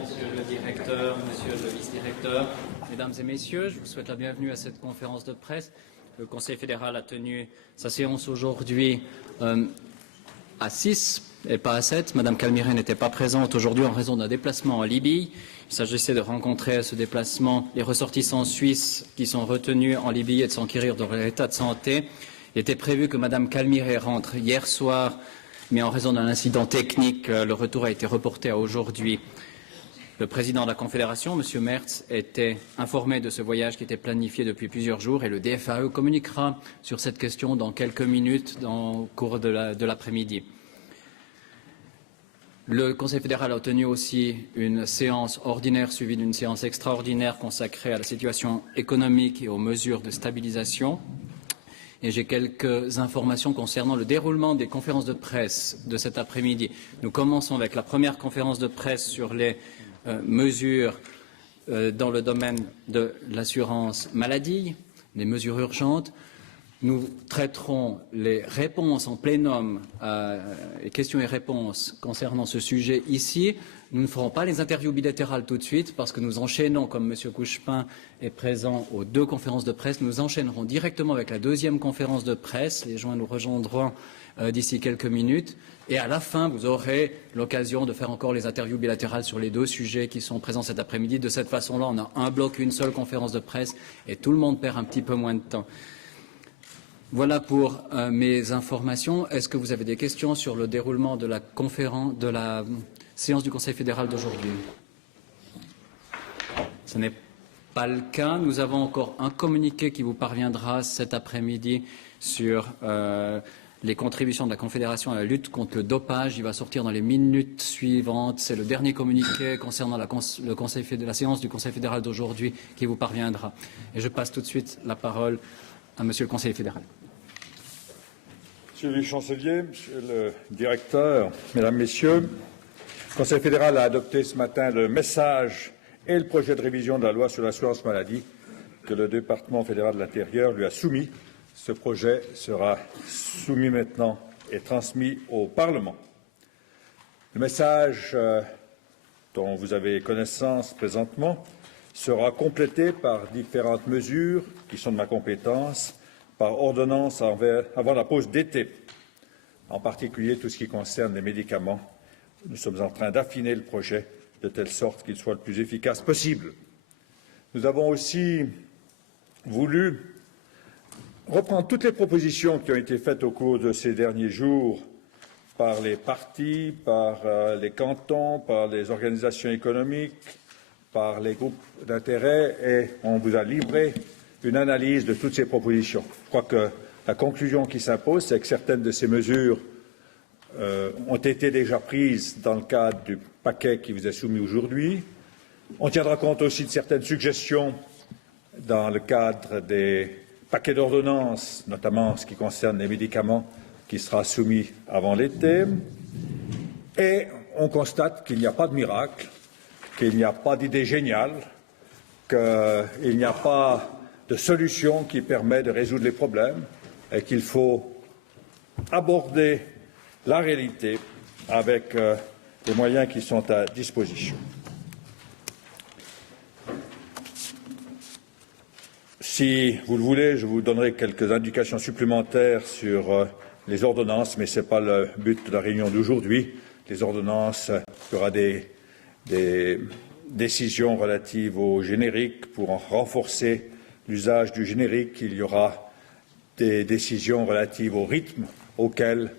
Monsieur le directeur, monsieur le vice-directeur, mesdames et messieurs, je vous souhaite la bienvenue à cette conférence de presse. Le Conseil fédéral a tenu sa séance aujourd'hui à 6 et pas à 7. Madame Calmiré n'était pas présente aujourd'hui en raison d'un déplacement en Libye. Il s'agissait de rencontrer à ce déplacement les ressortissants suisses qui sont retenus en Libye et de s'enquérir de leur état de santé. Il était prévu que Madame Calmiré rentre hier soir, mais en raison d'un incident technique, le retour a été reporté à aujourd'hui. Le président de la Confédération, M. Merz, était informé de ce voyage qui était planifié depuis plusieurs jours et le DFAE communiquera sur cette question dans quelques minutes au cours de l'après-midi. Le Conseil fédéral a tenu aussi une séance ordinaire suivie d'une séance extraordinaire consacrée à la situation économique et aux mesures de stabilisation. Et j'ai quelques informations concernant le déroulement des conférences de presse de cet après-midi. Nous commençons avec la première conférence de presse sur les mesures dans le domaine de l'assurance maladie, les mesures urgentes. Nous traiterons les réponses en plénum, les questions et réponses concernant ce sujet ici. Nous ne ferons pas les interviews bilatérales tout de suite parce que nous enchaînons, comme M. Couchepin est présent aux deux conférences de presse, nous enchaînerons directement avec la deuxième conférence de presse. Les joints nous rejoindront d'ici quelques minutes. Et à la fin, vous aurez l'occasion de faire encore les interviews bilatérales sur les deux sujets qui sont présents cet après-midi. De cette façon-là, on a un bloc, une seule conférence de presse et tout le monde perd un petit peu moins de temps. Voilà pour mes informations. Est-ce que vous avez des questions sur le déroulement de la conférence, de la séance du Conseil fédéral d'aujourd'hui? Ce n'est pas le cas. Nous avons encore un communiqué qui vous parviendra cet après-midi sur les contributions de la Confédération à la lutte contre le dopage. Il va sortir dans les minutes suivantes. C'est le dernier communiqué concernant la séance du Conseil fédéral d'aujourd'hui qui vous parviendra. Et je passe tout de suite la parole à Monsieur le Conseiller fédéral. Monsieur le chancelier, Monsieur le directeur, Mesdames, Messieurs, le Conseil fédéral a adopté ce matin le message et le projet de révision de la loi sur l'assurance maladie que le département fédéral de l'Intérieur lui a soumis. Ce projet sera soumis maintenant et transmis au Parlement. Le message dont vous avez connaissance présentement sera complété par différentes mesures qui sont de ma compétence, par ordonnance avant la pause d'été, en particulier tout ce qui concerne les médicaments. Nous sommes en train d'affiner le projet de telle sorte qu'il soit le plus efficace possible. Nous avons aussi voulu reprendre toutes les propositions qui ont été faites au cours de ces derniers jours par les partis, par les cantons, par les organisations économiques, par les groupes d'intérêt, et on vous a livré une analyse de toutes ces propositions. Je crois que la conclusion qui s'impose, c'est que certaines de ces mesures ont été déjà prises dans le cadre du paquet qui vous est soumis aujourd'hui. On tiendra compte aussi de certaines suggestions dans le cadre des paquets d'ordonnances, notamment en ce qui concerne les médicaments, qui sera soumis avant l'été. Et on constate qu'il n'y a pas de miracle, qu'il n'y a pas d'idée géniale, qu'il n'y a pas de solution qui permet de résoudre les problèmes et qu'il faut aborder la réalité avec les moyens qui sont à disposition. Si vous le voulez, je vous donnerai quelques indications supplémentaires sur les ordonnances, mais ce n'est pas le but de la réunion d'aujourd'hui. les ordonnances, il y aura des décisions relatives au générique pour en renforcer l'usage du générique. Il y aura des décisions relatives au rythme auquel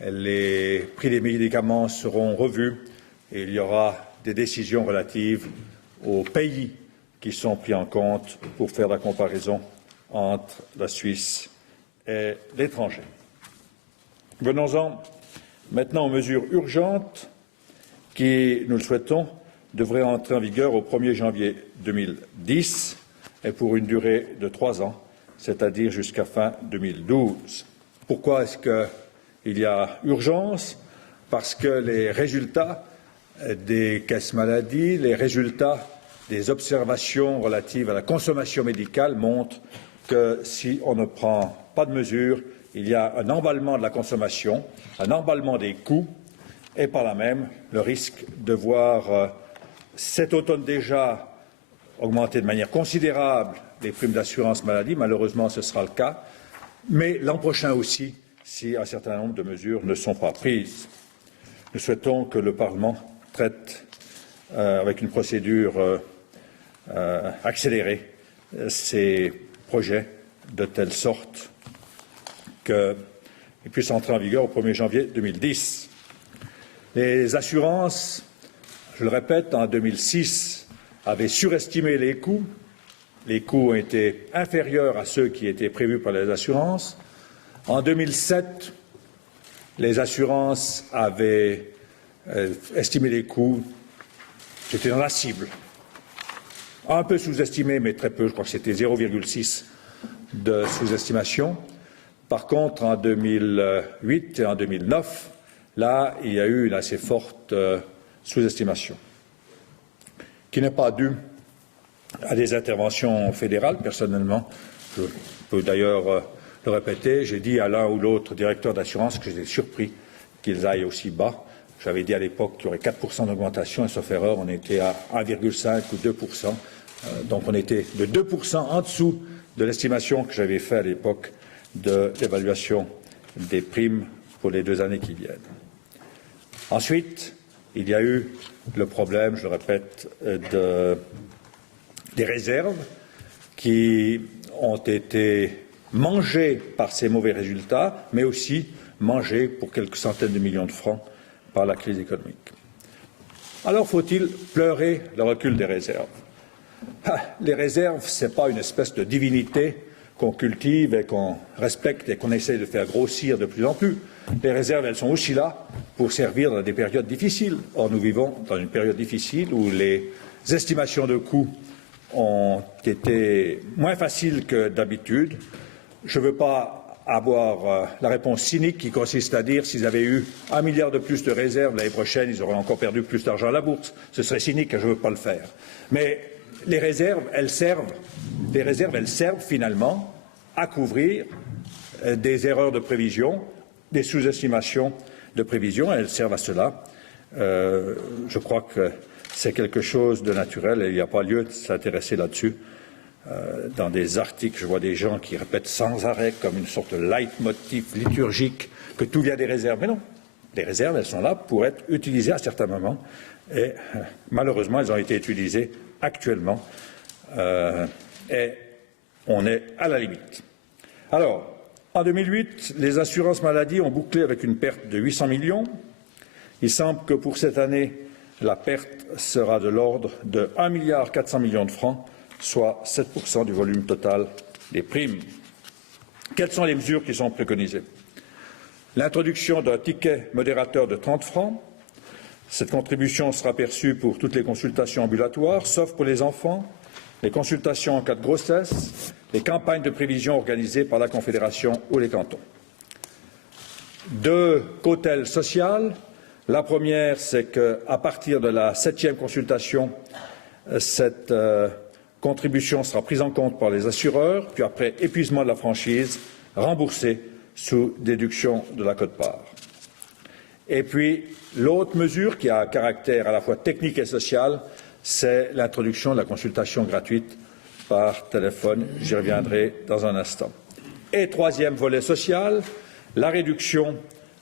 les prix des médicaments seront revus. Et il y aura des décisions relatives aux pays qui sont pris en compte pour faire la comparaison entre la Suisse et l'étranger. Venons-en maintenant aux mesures urgentes qui, nous le souhaitons, devraient entrer en vigueur au 1er janvier 2010 et pour une durée de 3 ans, c'est-à-dire jusqu'à fin 2012. Pourquoi est-ce qu'il y a urgence? Parce que les résultats des caisses maladies, les résultats des observations relatives à la consommation médicale montrent que si on ne prend pas de mesures, il y a un emballement de la consommation, un emballement des coûts et par là même le risque de voir cet automne déjà augmenter de manière considérable les primes d'assurance maladie. Malheureusement, ce sera le cas, mais l'an prochain aussi, si un certain nombre de mesures ne sont pas prises. Nous souhaitons que le Parlement traite avec une procédure accélérée ces projets de telle sorte qu'ils puissent entrer en vigueur au 1er janvier 2010. Les assurances, je le répète, en 2006, avaient surestimé les coûts. Les coûts ont été inférieurs à ceux qui étaient prévus par les assurances. En 2007, les assurances avaient estimé les coûts, c'était dans la cible. Un peu sous-estimé, mais très peu, je crois que c'était 0,6 de sous-estimation. Par contre, en 2008 et en 2009, là, il y a eu une assez forte sous-estimation, qui n'est pas due à des interventions fédérales. Personnellement, je peux d'ailleurs le répéter, j'ai dit à l'un ou l'autre directeur d'assurance que j'étais surpris qu'ils aillent aussi bas. J'avais dit à l'époque qu'il y aurait 4% d'augmentation, et sauf erreur, on était à 1,5 ou 2%. Donc on était de 2% en dessous de l'estimation que j'avais faite à l'époque de l'évaluation des primes pour les 2 années qui viennent. Ensuite, il y a eu le problème, je le répète, des réserves qui ont été mangées par ces mauvais résultats, mais aussi mangées pour quelques centaines de millions de francs par la crise économique. Alors faut-il pleurer le recul des réserves? Les réserves, ce n'est pas une espèce de divinité qu'on cultive et qu'on respecte et qu'on essaie de faire grossir de plus en plus. Les réserves, elles sont aussi là pour servir dans des périodes difficiles. Or, nous vivons dans une période difficile où les estimations de coûts ont été moins faciles que d'habitude. Je ne veux pas avoir la réponse cynique qui consiste à dire s'ils avaient eu 1 milliard de plus de réserves l'année prochaine, ils auraient encore perdu plus d'argent à la bourse. Ce serait cynique et je ne veux pas le faire. Mais les réserves, elles servent finalement à couvrir des erreurs de prévision, des sous-estimations de prévision. Elles servent à cela. Je crois que c'est quelque chose de naturel et il n'y a pas lieu de s'intéresser là-dessus. Dans des articles, je vois des gens qui répètent sans arrêt, comme une sorte de leitmotiv liturgique, que tout vient des réserves. Mais non, les réserves, elles sont là pour être utilisées à certains moments. Et malheureusement, elles ont été utilisées actuellement. Et on est à la limite. Alors, en 2008, les assurances maladie ont bouclé avec une perte de 800 millions. Il semble que pour cette année, la perte sera de l'ordre de 1,4 milliard de francs, soit 7% du volume total des primes. Quelles sont les mesures qui sont préconisées? L'introduction d'un ticket modérateur de 30 francs. Cette contribution sera perçue pour toutes les consultations ambulatoires, sauf pour les enfants, les consultations en cas de grossesse, les campagnes de prévision organisées par la Confédération ou les cantons. 2 cautèles sociales. La première, c'est qu'à partir de la 7e consultation, cette contribution sera prise en compte par les assureurs, puis après épuisement de la franchise, remboursée sous déduction de la quote-part. Et puis, l'autre mesure qui a un caractère à la fois technique et social, c'est l'introduction de la consultation gratuite par téléphone. J'y reviendrai dans un instant. Et 3e volet social, la réduction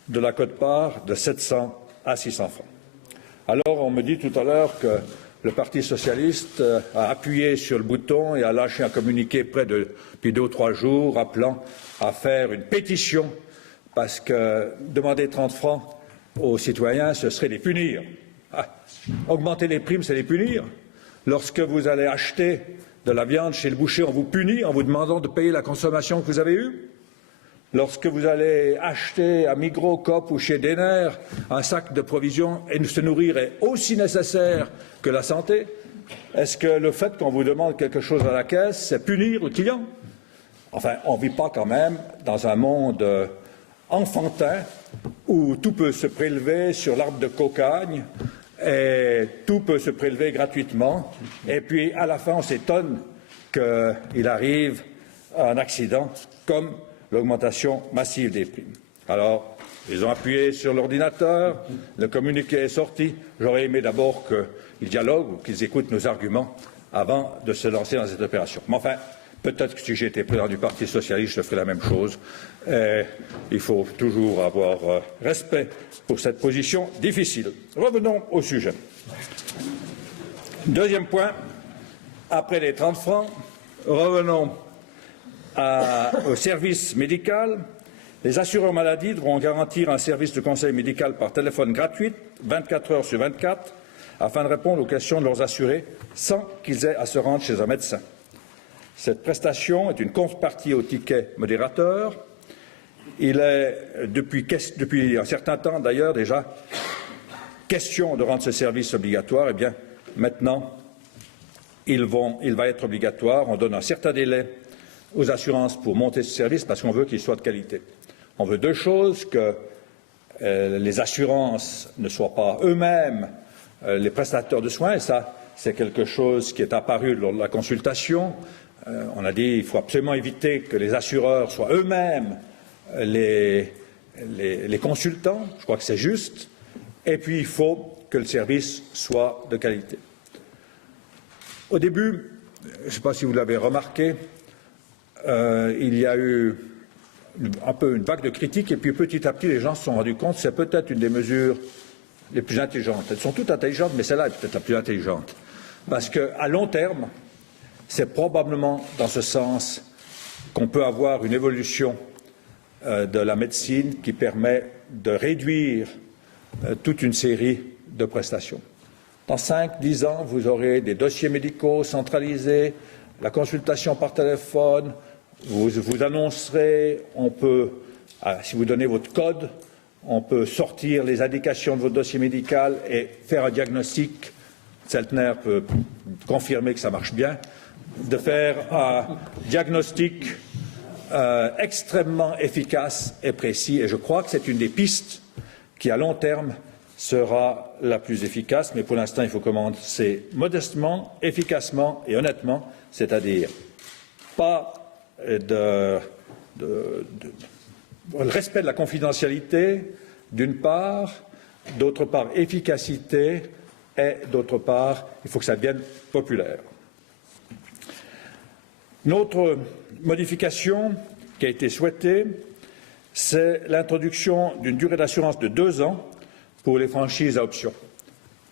de la quote-part de 700 à 600 francs. Alors, on me dit tout à l'heure que le Parti socialiste a appuyé sur le bouton et a lâché un communiqué depuis 2 ou 3 jours appelant à faire une pétition parce que demander 30 francs aux citoyens, ce serait les punir. Augmenter les primes, c'est les punir. Lorsque vous allez acheter de la viande chez le boucher, on vous punit en vous demandant de payer la consommation que vous avez eue. Lorsque vous allez acheter à Migros, Coop ou chez Denner un sac de provisions et se nourrir est aussi nécessaire que la santé, est-ce que le fait qu'on vous demande quelque chose à la caisse, c'est punir le client? Enfin, on ne vit pas quand même dans un monde enfantin où tout peut se prélever sur l'arbre de cocagne et tout peut se prélever gratuitement. Et puis, à la fin, on s'étonne qu'il arrive un accident comme l'augmentation massive des primes. Alors, ils ont appuyé sur l'ordinateur, le communiqué est sorti. J'aurais aimé d'abord qu'ils dialoguent ou qu'ils écoutent nos arguments avant de se lancer dans cette opération. Mais enfin, peut-être que si j'étais président du Parti socialiste, je ferais la même chose. Il faut toujours avoir respect pour cette position difficile. Revenons au sujet. Deuxième point, après les 30 francs, revenons au service médical. Les assureurs maladie devront garantir un service de conseil médical par téléphone gratuit, 24 heures sur 24, afin de répondre aux questions de leurs assurés sans qu'ils aient à se rendre chez un médecin. Cette prestation est une contrepartie au ticket modérateur. Il est, depuis un certain temps d'ailleurs déjà, question de rendre ce service obligatoire. Eh bien, maintenant, il va être obligatoire. On donne un certain délai aux assurances pour monter ce service parce qu'on veut qu'il soit de qualité. On veut 2 choses, que les assurances ne soient pas eux-mêmes les prestataires de soins, et ça, c'est quelque chose qui est apparu lors de la consultation. On a dit qu'il faut absolument éviter que les assureurs soient eux-mêmes les consultants. Je crois que c'est juste. Et puis, il faut que le service soit de qualité. Au début, je ne sais pas si vous l'avez remarqué, il y a eu un peu une vague de critiques et puis petit à petit, les gens se sont rendus compte que c'est peut-être une des mesures les plus intelligentes. Elles sont toutes intelligentes, mais celle-là est peut-être la plus intelligente. Parce qu'à long terme, c'est probablement dans ce sens qu'on peut avoir une évolution de la médecine qui permet de réduire toute une série de prestations. Dans 5-10 ans, vous aurez des dossiers médicaux centralisés, la consultation par téléphone, vous annoncerez, si vous donnez votre code, on peut sortir les indications de votre dossier médical et faire un diagnostic. Zeltner peut confirmer que ça marche bien, de faire un diagnostic extrêmement efficace et précis. Et je crois que c'est une des pistes qui, à long terme, sera la plus efficace. Mais pour l'instant, il faut commencer modestement, efficacement et honnêtement, c'est-à-dire pas le respect de la confidentialité, d'une part, d'autre part, efficacité, et d'autre part, il faut que ça devienne populaire. Une autre modification qui a été souhaitée, c'est l'introduction d'une durée d'assurance de 2 ans pour les franchises à option.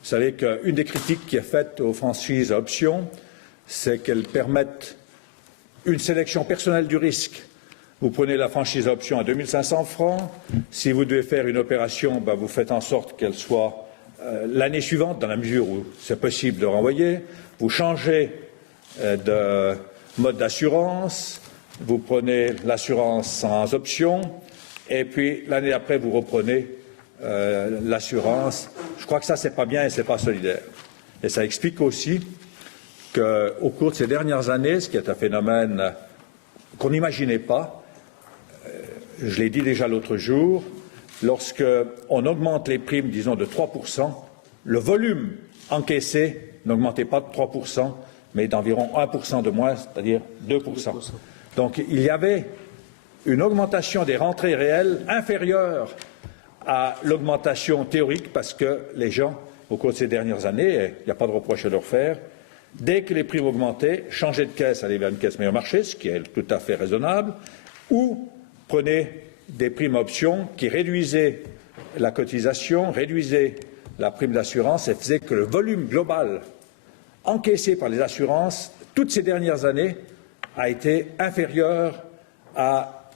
Vous savez qu'une des critiques qui est faite aux franchises à option, c'est qu'elles permettent une sélection personnelle du risque. Vous prenez la franchise à option à 2 500 francs. Si vous devez faire une opération, vous faites en sorte qu'elle soit l'année suivante, dans la mesure où c'est possible de renvoyer. Vous changez de mode d'assurance, vous prenez l'assurance sans option, et puis l'année après, vous reprenez l'assurance. Je crois que ça, c'est pas bien et c'est pas solidaire. Et ça explique aussi qu'au cours de ces dernières années, ce qui est un phénomène qu'on n'imaginait pas, je l'ai dit déjà l'autre jour, lorsqu'on augmente les primes, disons, de 3%, le volume encaissé n'augmentait pas de 3%, mais d'environ 1% de moins, c'est-à-dire 2%. Donc il y avait une augmentation des rentrées réelles inférieure à l'augmentation théorique parce que les gens, au cours de ces dernières années, et il n'y a pas de reproche à leur faire, dès que les primes augmentaient, changeaient de caisse, allaient vers une caisse meilleur marché, ce qui est tout à fait raisonnable, ou prenaient des primes options qui réduisaient la cotisation, réduisait la prime d'assurance et faisait que le volume global encaissé par les assurances toutes ces dernières années a été inférieur à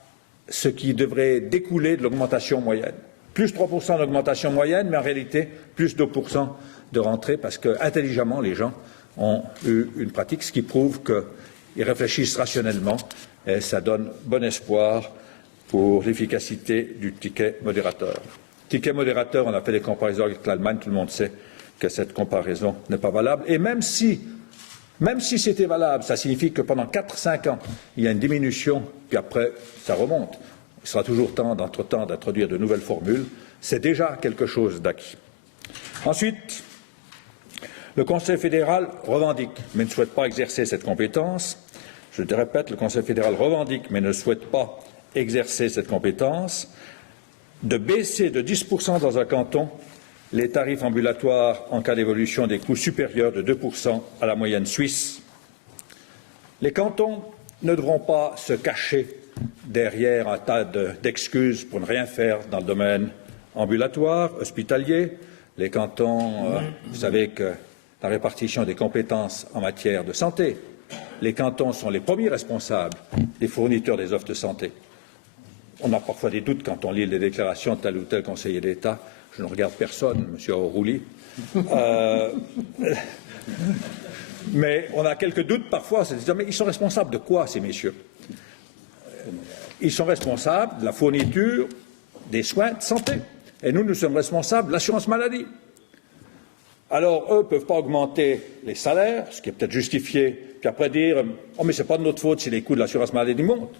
ce qui devrait découler de l'augmentation moyenne. Plus 3% d'augmentation moyenne, mais en réalité plus 2% de rentrée parce que intelligemment les gens ont eu une pratique, ce qui prouve qu'ils réfléchissent rationnellement et ça donne bon espoir pour l'efficacité du ticket modérateur. Ticket modérateur, on a fait des comparaisons avec l'Allemagne, tout le monde sait que cette comparaison n'est pas valable. Et même si c'était valable, ça signifie que pendant 4-5 ans, il y a une diminution, puis après, ça remonte. Il sera toujours temps, d'entre-temps, d'introduire de nouvelles formules. C'est déjà quelque chose d'acquis. Ensuite, le Conseil fédéral revendique, mais ne souhaite pas exercer cette compétence. Je le répète, le Conseil fédéral revendique, mais ne souhaite pas exercer cette compétence, de baisser de 10% dans un canton les tarifs ambulatoires en cas d'évolution des coûts supérieurs de 2% à la moyenne suisse. Les cantons ne devront pas se cacher derrière un tas d'excuses pour ne rien faire dans le domaine ambulatoire, hospitalier. Les cantons, vous savez que la répartition des compétences en matière de santé, les cantons sont les premiers responsables des fournisseurs des offres de santé. On a parfois des doutes quand on lit les déclarations de tel ou tel conseiller d'État. Je ne regarde personne, M. O'Rourli. Mais on a quelques doutes parfois. C'est-à-dire, mais ils sont responsables de quoi, ces messieurs? Ils sont responsables de la fourniture des soins de santé. Et nous sommes responsables de l'assurance maladie. Alors, eux ne peuvent pas augmenter les salaires, ce qui est peut-être justifié, puis après dire « Oh, mais ce n'est pas de notre faute si les coûts de l'assurance maladie montent ».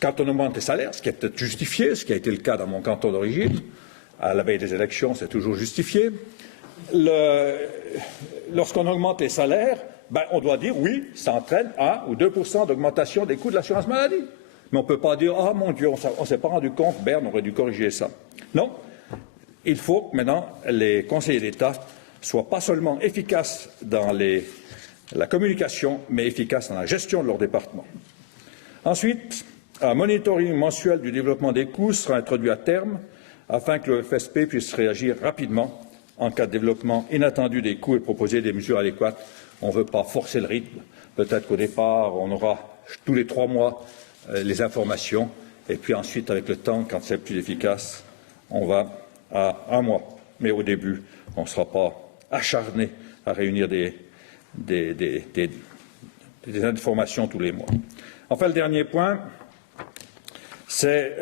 Quand on augmente les salaires, ce qui est peut-être justifié, ce qui a été le cas dans mon canton d'origine, à la veille des élections, c'est toujours justifié. Lorsqu'on augmente les salaires, on doit dire oui, ça entraîne 1 ou 2% d'augmentation des coûts de l'assurance maladie. Mais on ne peut pas dire ah mon Dieu, on ne s'est pas rendu compte, Berne aurait dû corriger ça. Non, il faut que maintenant les conseillers d'État soient pas seulement efficaces dans la communication, mais efficaces dans la gestion de leur département. Ensuite, un monitoring mensuel du développement des coûts sera introduit à terme afin que le FSP puisse réagir rapidement en cas de développement inattendu des coûts et proposer des mesures adéquates. On ne veut pas forcer le rythme. Peut-être qu'au départ, on aura tous les 3 mois les informations et puis ensuite, avec le temps, quand c'est plus efficace, on va à 1 mois. Mais au début, on ne sera pas acharné à réunir des informations tous les mois. Enfin, le dernier point, c'est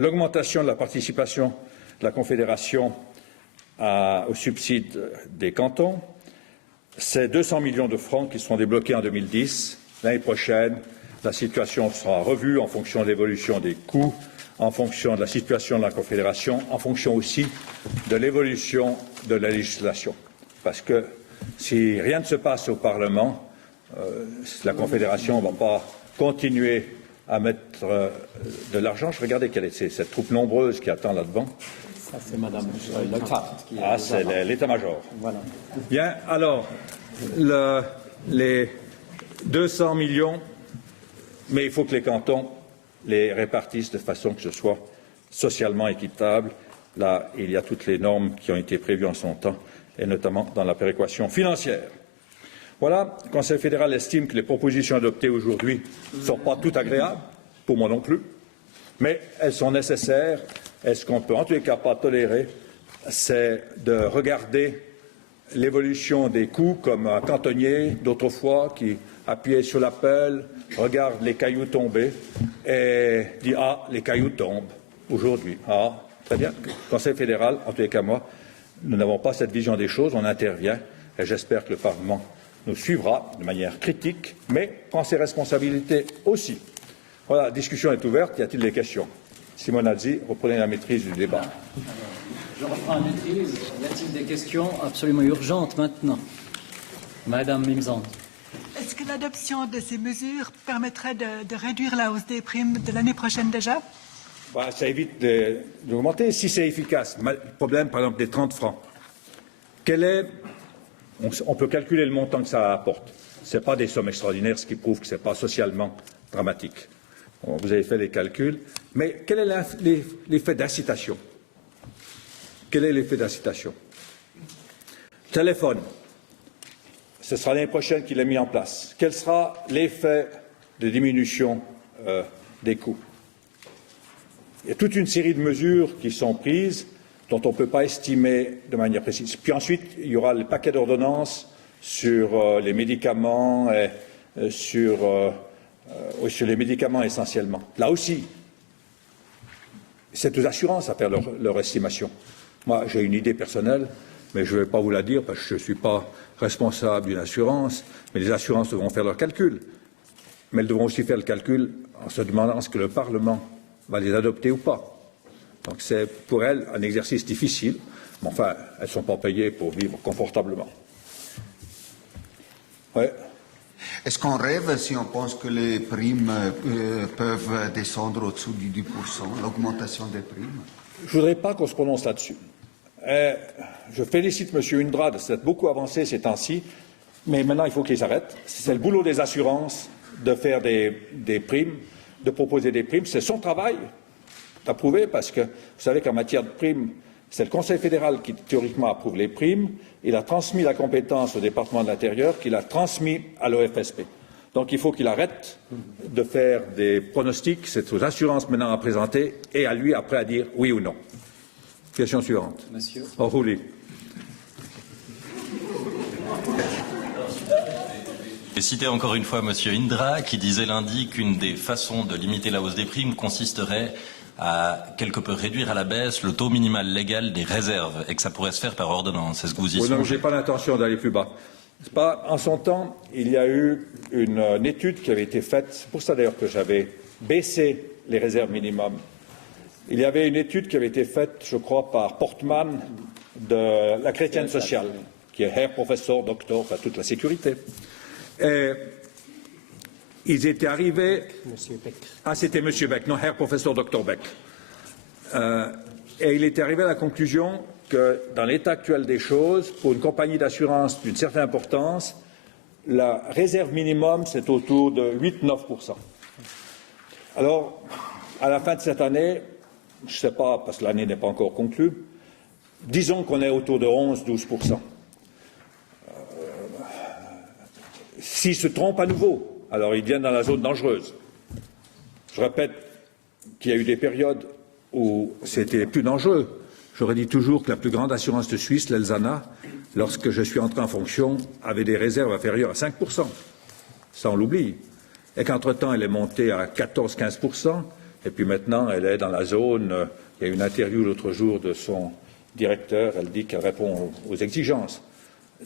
l'augmentation de la participation de la Confédération au subside des cantons. C'est 200 millions de francs qui seront débloqués en 2010. L'année prochaine, la situation sera revue en fonction de l'évolution des coûts, en fonction de la situation de la Confédération, en fonction aussi de l'évolution de la législation. Parce que si rien ne se passe au Parlement, la Confédération ne va pas continuer à mettre de l'argent. Je regardais quelle est cette troupe nombreuse qui attend là-devant. Ça, c'est Madame Lecraft. Ah, c'est l'état-major. Voilà. Bien, alors, les 200 millions, mais il faut que les cantons les répartissent de façon que ce soit socialement équitable. Là, il y a toutes les normes qui ont été prévues en son temps, et notamment dans la péréquation financière. Voilà, le Conseil fédéral estime que les propositions adoptées aujourd'hui ne sont pas toutes agréables, pour moi non plus, mais elles sont nécessaires. Et ce qu'on peut en tous les cas pas tolérer, c'est de regarder l'évolution des coûts comme un cantonnier d'autrefois qui appuyait sur la pelle, regarde les cailloux tomber et dit « Ah, les cailloux tombent aujourd'hui. » Ah, très bien. Le Conseil fédéral, en tous les cas moi, nous n'avons pas cette vision des choses, on intervient et j'espère que le Parlement nous suivra de manière critique, mais prend ses responsabilités aussi. Voilà, la discussion est ouverte. Y a-t-il des questions? Simonazzi, reprenez la maîtrise du débat. Je reprends la maîtrise. Y a-t-il des questions absolument urgentes maintenant? Madame Mimzand. Est-ce que l'adoption de ces mesures permettrait de réduire la hausse des primes de l'année prochaine déjà? Ça évite d'augmenter si c'est efficace. Le problème, par exemple, des 30 francs. On peut calculer le montant que ça apporte. Ce n'est pas des sommes extraordinaires, ce qui prouve que ce n'est pas socialement dramatique. Vous avez fait les calculs. Mais quel est l'effet d'incitation? Quel est l'effet de la citation? Téléphone. Ce sera l'année prochaine qu'il est mis en place. Quel sera l'effet de diminution des coûts? Il y a toute une série de mesures qui sont prises dont on ne peut pas estimer de manière précise. Puis ensuite, il y aura le paquet d'ordonnances sur les médicaments et sur les médicaments essentiellement. Là aussi, c'est aux assurances à faire leur estimation. Moi, j'ai une idée personnelle, mais je ne vais pas vous la dire parce que je ne suis pas responsable d'une assurance, mais les assurances devront faire leurs calculs. Mais elles devront aussi faire le calcul en se demandant ce que le Parlement va les adopter ou pas. Donc c'est pour elles un exercice difficile, mais enfin, elles ne sont pas payées pour vivre confortablement. Ouais. Est-ce qu'on rêve si on pense que les primes peuvent descendre au-dessous du 10%, l'augmentation des primes? Je ne voudrais pas qu'on se prononce là-dessus. Je félicite M. Undra de s'être beaucoup avancé ces temps-ci, mais maintenant il faut qu'ils arrêtent. C'est le boulot des assurances de faire des primes, de proposer des primes. C'est son travail d'approuver, parce que vous savez qu'en matière de primes, c'est le Conseil fédéral qui théoriquement approuve les primes. Il a transmis la compétence au département de l'Intérieur, qu'il a transmis à l'OFSP. Donc il faut qu'il arrête de faire des pronostics. C'est aux assurances maintenant à présenter et à lui après à dire oui ou non. Question suivante. Monsieur. O'Hooley. J'ai cité encore une fois M. Indra qui disait lundi qu'une des façons de limiter la hausse des primes consisterait à quelque peu réduire à la baisse le taux minimal légal des réserves et que ça pourrait se faire par ordonnance. Est-ce que vous y songez? Non, je n'ai pas l'intention d'aller plus bas. En son temps, il y a eu une étude qui avait été faite, c'est pour ça d'ailleurs que j'avais baissé les réserves minimum. Il y avait une étude qui avait été faite, je crois, par Portman de la Chrétienne sociale, qui est Herr Professor, docteur, enfin toute la sécurité. Et ils étaient arrivés. Monsieur Beck. Ah, c'était M. Beck, non, Herr Professor Dr. Beck. Et il était arrivé à la conclusion que, dans l'état actuel des choses, pour une compagnie d'assurance d'une certaine importance, la réserve minimum, c'est autour de 8-9%. Alors, à la fin de cette année, je ne sais pas, parce que l'année n'est pas encore conclue, disons qu'on est autour de 11-12%. S'ils se trompent à nouveau, alors ils viennent dans la zone dangereuse. Je répète qu'il y a eu des périodes où c'était plus dangereux. J'aurais dit toujours que la plus grande assurance de Suisse, l'Elzana, lorsque je suis entré en fonction, avait des réserves inférieures à 5%. Ça, on l'oublie. Et qu'entre-temps, elle est montée à 14-15%. Et puis maintenant, elle est dans la zone. Il y a eu une interview l'autre jour de son directeur. Elle dit qu'elle répond aux exigences.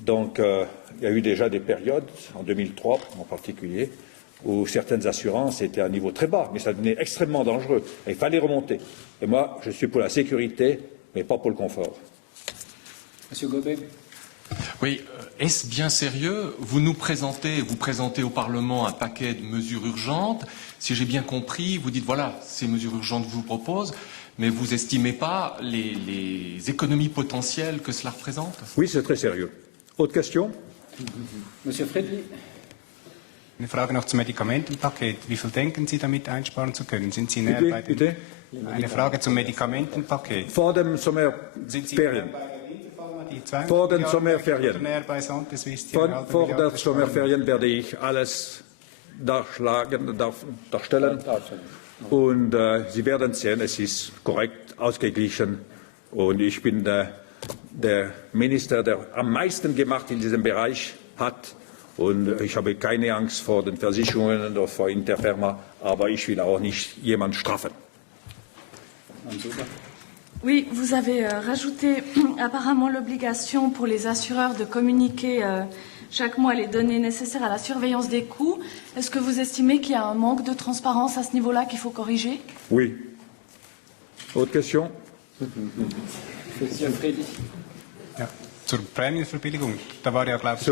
Donc, il y a eu déjà des périodes, en 2003 en particulier, où certaines assurances étaient à un niveau très bas, mais ça devenait extrêmement dangereux. Et il fallait remonter. Et moi, je suis pour la sécurité, mais pas pour le confort. Monsieur Gobet. Oui, est-ce bien sérieux? Vous présentez au Parlement un paquet de mesures urgentes. Si j'ai bien compris, vous dites voilà, ces mesures urgentes que je vous propose, mais vous n'estimez pas les économies potentielles que cela représente? Oui, c'est très sérieux. Autre question? Monsieur Friedli. Eine Frage noch zum Medikamentenpaket. Wie viel denken Sie, damit einsparen zu können? Sind Sie näher bei den... Bitte? Eine Frage zum Medikamentenpaket. Vor dem Sind Sie Sommerferien. näher bei der Winterpharma, die 2 Vor den Milliarden, Sommerferien. oder näher bei Santis, die Vor der Sommerferien werde ich alles darstellen. Und Sie werden sehen, es ist korrekt ausgeglichen. Und ich bin der Minister, der am meisten gemacht in diesem Bereich hat. Und ich habe keine Angst vor den Versicherungen oder vor Interpharma, aber ich will auch nicht jemanden strafen. Oui, vous avez rajouté apparemment l'obligation pour les assureurs de communiquer chaque mois les données nécessaires à la surveillance des coûts. Est-ce que vous estimez qu'il y a un manque de transparence à ce niveau-là qu'il faut corriger? Oui. Autre question? Monsieur Friedli. Ja, zur Prämienverbilligung. Da war ja, glaube ich,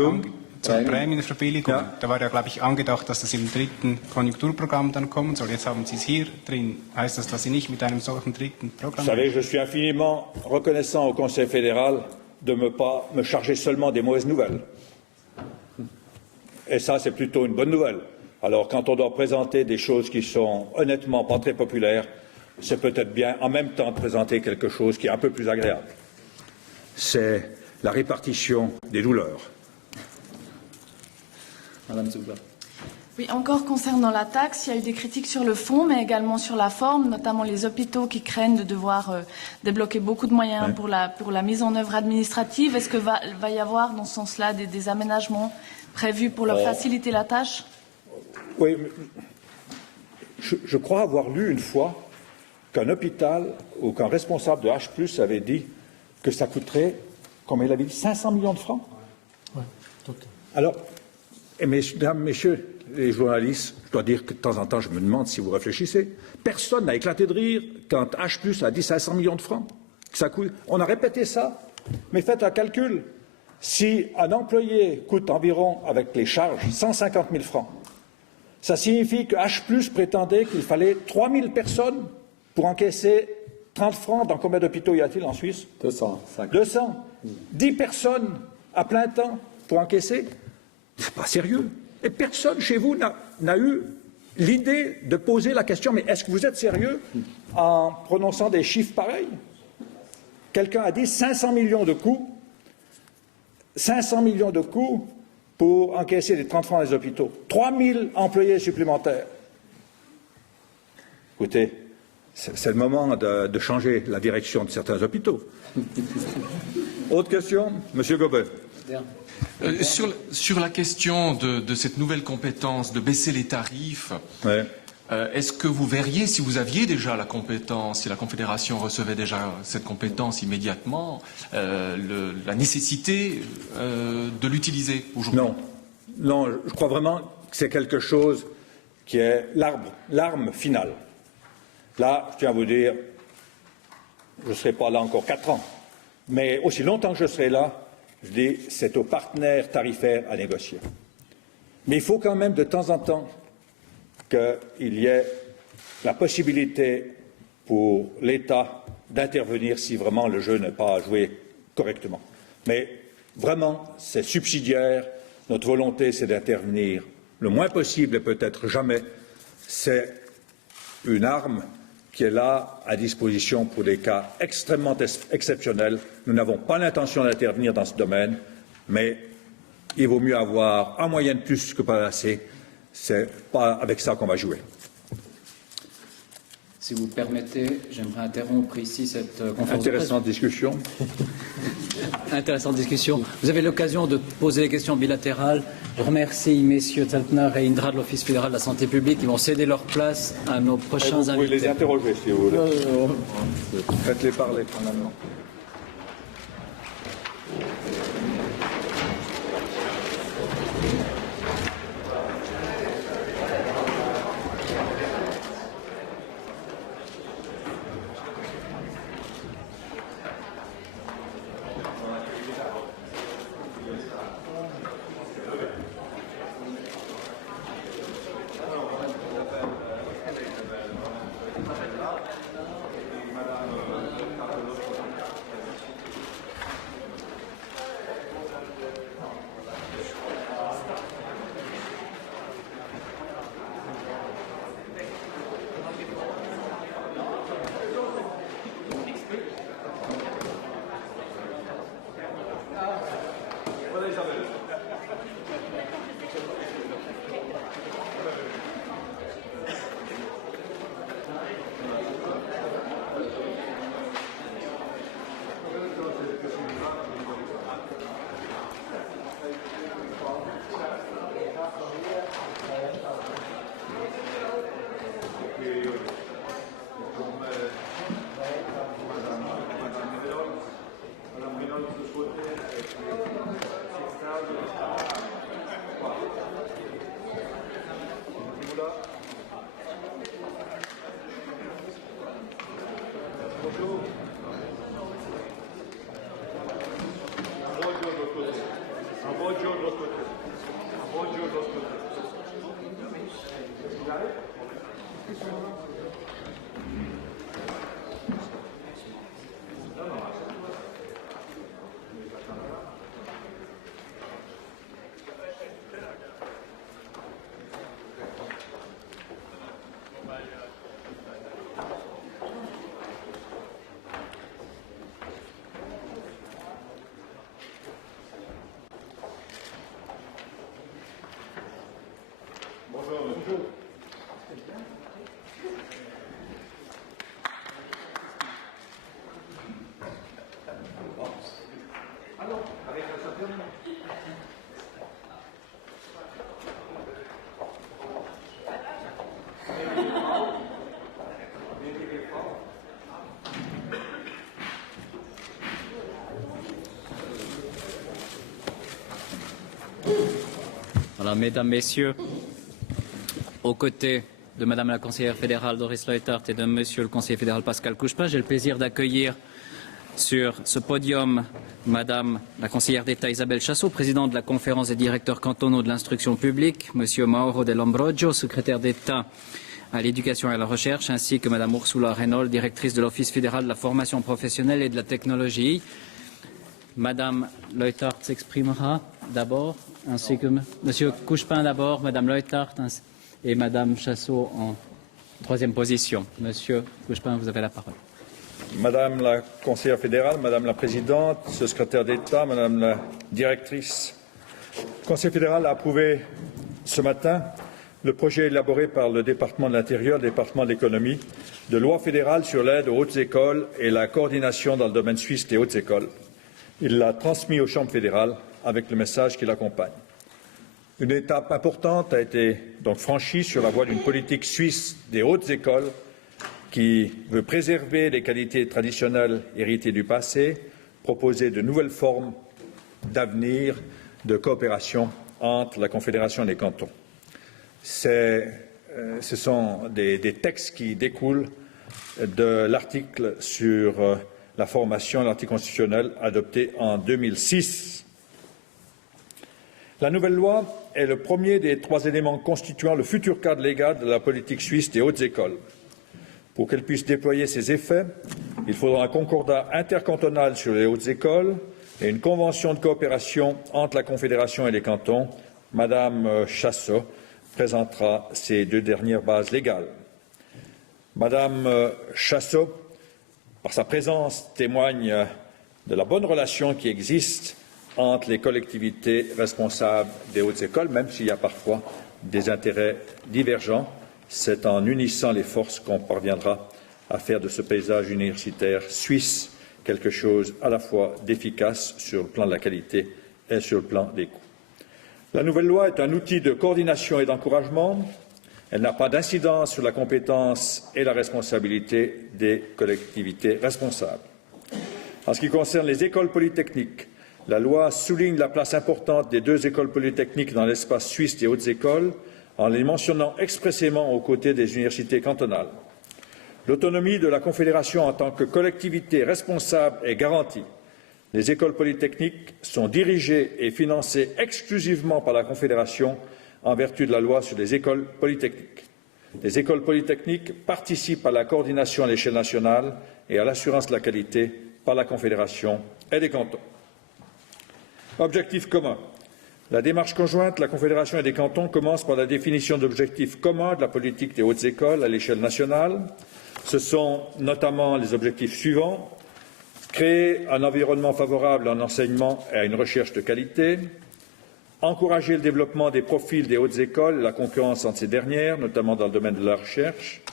zur Prämienverbilligung. Ja. Da war ja, glaube ich, angedacht, dass das im 3. Konjunkturprogramm dann kommen soll. Jetzt haben Sie es hier drin. Heißt das, dass Sie nicht mit einem solchen 3. Programm... Vous savez, je suis infiniment reconnaissant au Conseil fédéral de ne pas me charger seulement des mauvaises nouvelles. Et ça, c'est plutôt une bonne nouvelle. Alors, quand on doit présenter des choses qui sont honnêtement pas très populaires, c'est peut-être bien en même temps de présenter quelque chose qui est un peu plus agréable. c'est la répartition des douleurs. Madame Zuber. Oui, encore concernant la taxe, il y a eu des critiques sur le fond, mais également sur la forme, notamment les hôpitaux qui craignent de devoir débloquer beaucoup de moyens pour la mise en œuvre administrative. Est-ce que va y avoir dans ce sens-là des aménagements prévus pour leur faciliter la tâche? Oui, je crois avoir lu une fois qu'un hôpital ou qu'un responsable de H+, avait dit que ça coûterait, comme il avait dit, 500 millions de francs. Alors, mesdames, messieurs les journalistes, je dois dire que de temps en temps, je me demande si vous réfléchissez. Personne n'a éclaté de rire quand H+ a dit 500 millions de francs. Ça coûte. On a répété ça, mais faites un calcul. Si un employé coûte environ, avec les charges, 150 000 francs, ça signifie que H+ prétendait qu'il fallait 3 000 personnes pour encaisser 30 francs. Dans combien d'hôpitaux y a-t-il en Suisse? 200. 10 personnes à plein temps pour encaisser. C'est pas sérieux. Et personne chez vous n'a eu l'idée de poser la question, mais est-ce que vous êtes sérieux en prononçant des chiffres pareils? Quelqu'un a dit 500 millions de coûts. 500 millions de coûts pour encaisser les 30 francs des hôpitaux. 3 000 employés supplémentaires. Écoutez, c'est le moment de changer la direction de certains hôpitaux. Autre question? Monsieur Gobet. Sur la question de cette nouvelle compétence de baisser les tarifs, est-ce que vous verriez, si vous aviez déjà la compétence, si la Confédération recevait déjà cette compétence immédiatement, la nécessité de l'utiliser aujourd'hui? Non, je crois vraiment que c'est quelque chose qui est l'arme finale. Là, je tiens à vous dire, je ne serai pas là encore 4 ans, mais aussi longtemps que je serai là, je dis, c'est aux partenaires tarifaires à négocier. Mais il faut quand même de temps en temps qu'il y ait la possibilité pour l'État d'intervenir si vraiment le jeu n'est pas joué correctement. Mais vraiment, c'est subsidiaire. Notre volonté, c'est d'intervenir le moins possible et peut-être jamais. C'est une arme qui est là à disposition pour des cas extrêmement exceptionnels. Nous n'avons pas l'intention d'intervenir dans ce domaine, mais il vaut mieux avoir un moyen de plus que pas assez. C'est pas avec ça qu'on va jouer. Si vous permettez, j'aimerais interrompre ici cette conférence. Intéressante discussion. Intéressante discussion. Vous avez l'occasion de poser des questions bilatérales. Je remercie messieurs Zeltner et Indra de l'Office fédéral de la santé publique qui vont céder leur place à nos prochains invités. Vous pouvez les interroger si vous voulez. Faites-les parler finalement. Voilà, mesdames, messieurs, aux côtés de Madame la conseillère fédérale Doris Leuthard et de Monsieur le conseiller fédéral Pascal Couchepin, j'ai le plaisir d'accueillir sur ce podium Madame la conseillère d'État Isabelle Chassot, présidente de la conférence des directeurs cantonaux de l'instruction publique, Monsieur Mauro Dell'Ambrogio, secrétaire d'État à l'éducation et à la recherche, ainsi que Madame Ursula Reynolds, directrice de l'Office fédéral de la formation professionnelle et de la technologie. Madame Leuthard s'exprimera d'abord, ainsi que Monsieur Couchepin d'abord, Madame Leuthard et Madame Chassot en troisième position. Monsieur Couchepin, vous avez la parole. Madame la conseillère fédérale, Madame la présidente, ce secrétaire d'État, Madame la directrice, le Conseil fédéral a approuvé ce matin le projet élaboré par le département de l'Intérieur, le département de l'économie, de loi fédérale sur l'aide aux hautes écoles et la coordination dans le domaine suisse des hautes écoles. Il l'a transmis aux chambres fédérales avec le message qui l'accompagne. Une étape importante a été donc franchie sur la voie d'une politique suisse des hautes écoles qui veut préserver les qualités traditionnelles héritées du passé, proposer de nouvelles formes d'avenir, de coopération entre la Confédération et les cantons. Ce sont des textes qui découlent de l'article sur la formation, l'article constitutionnel adopté en 2006. La nouvelle loi est le premier des trois éléments constituant le futur cadre légal de la politique suisse des hautes écoles. Pour qu'elle puisse déployer ses effets, il faudra un concordat intercantonal sur les hautes écoles et une convention de coopération entre la Confédération et les cantons. Madame Chassot présentera ces deux dernières bases légales. Madame Chassot, par sa présence, témoigne de la bonne relation qui existe entre les collectivités responsables des hautes écoles, même s'il y a parfois des intérêts divergents. C'est en unissant les forces qu'on parviendra à faire de ce paysage universitaire suisse quelque chose à la fois d'efficace sur le plan de la qualité et sur le plan des coûts. La nouvelle loi est un outil de coordination et d'encouragement. Elle n'a pas d'incidence sur la compétence et la responsabilité des collectivités responsables. En ce qui concerne les écoles polytechniques, la loi souligne la place importante des deux écoles polytechniques dans l'espace suisse des hautes écoles, en les mentionnant expressément aux côtés des universités cantonales. L'autonomie de la Confédération en tant que collectivité responsable est garantie. Les écoles polytechniques sont dirigées et financées exclusivement par la Confédération en vertu de la loi sur les écoles polytechniques. Les écoles polytechniques participent à la coordination à l'échelle nationale et à l'assurance de la qualité par la Confédération et les cantons. Objectifs communs. La démarche conjointe de la Confédération et des cantons commence par la définition d'objectifs communs de la politique des hautes écoles à l'échelle nationale. Ce sont notamment les objectifs suivants: créer un environnement favorable à un enseignement et à une recherche de qualité, encourager le développement des profils des hautes écoles et la concurrence entre ces dernières, notamment dans le domaine de la recherche,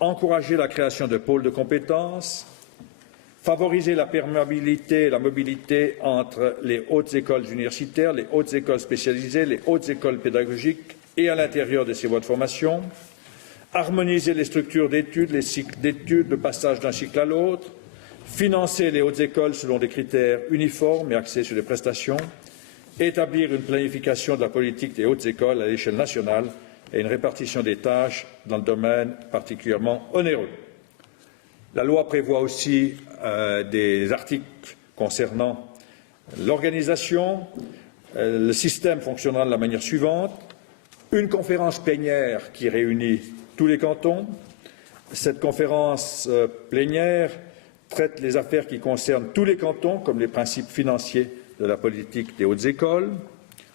encourager la création de pôles de compétences, favoriser la perméabilité et la mobilité entre les hautes écoles universitaires, les hautes écoles spécialisées, les hautes écoles pédagogiques et à l'intérieur de ces voies de formation, harmoniser les structures d'études, les cycles d'études, le passage d'un cycle à l'autre, financer les hautes écoles selon des critères uniformes et axés sur les prestations, établir une planification de la politique des hautes écoles à l'échelle nationale et une répartition des tâches dans le domaine particulièrement onéreux. La loi prévoit aussi des articles concernant l'organisation. Le système fonctionnera de la manière suivante: une conférence plénière qui réunit tous les cantons. Cette conférence plénière traite les affaires qui concernent tous les cantons, comme les principes financiers de la politique des hautes écoles.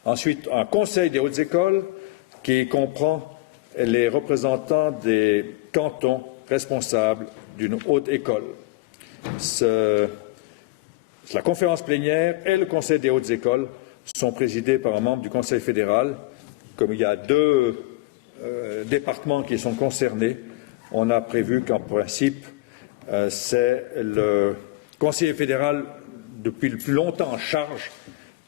Ensuite, un conseil des hautes écoles qui comprend les représentants des cantons responsables d'une haute école. La conférence plénière et le conseil des hautes écoles sont présidés par un membre du Conseil fédéral. Comme il y a deux départements qui sont concernés, on a prévu qu'en principe, c'est le conseiller fédéral depuis le plus longtemps en charge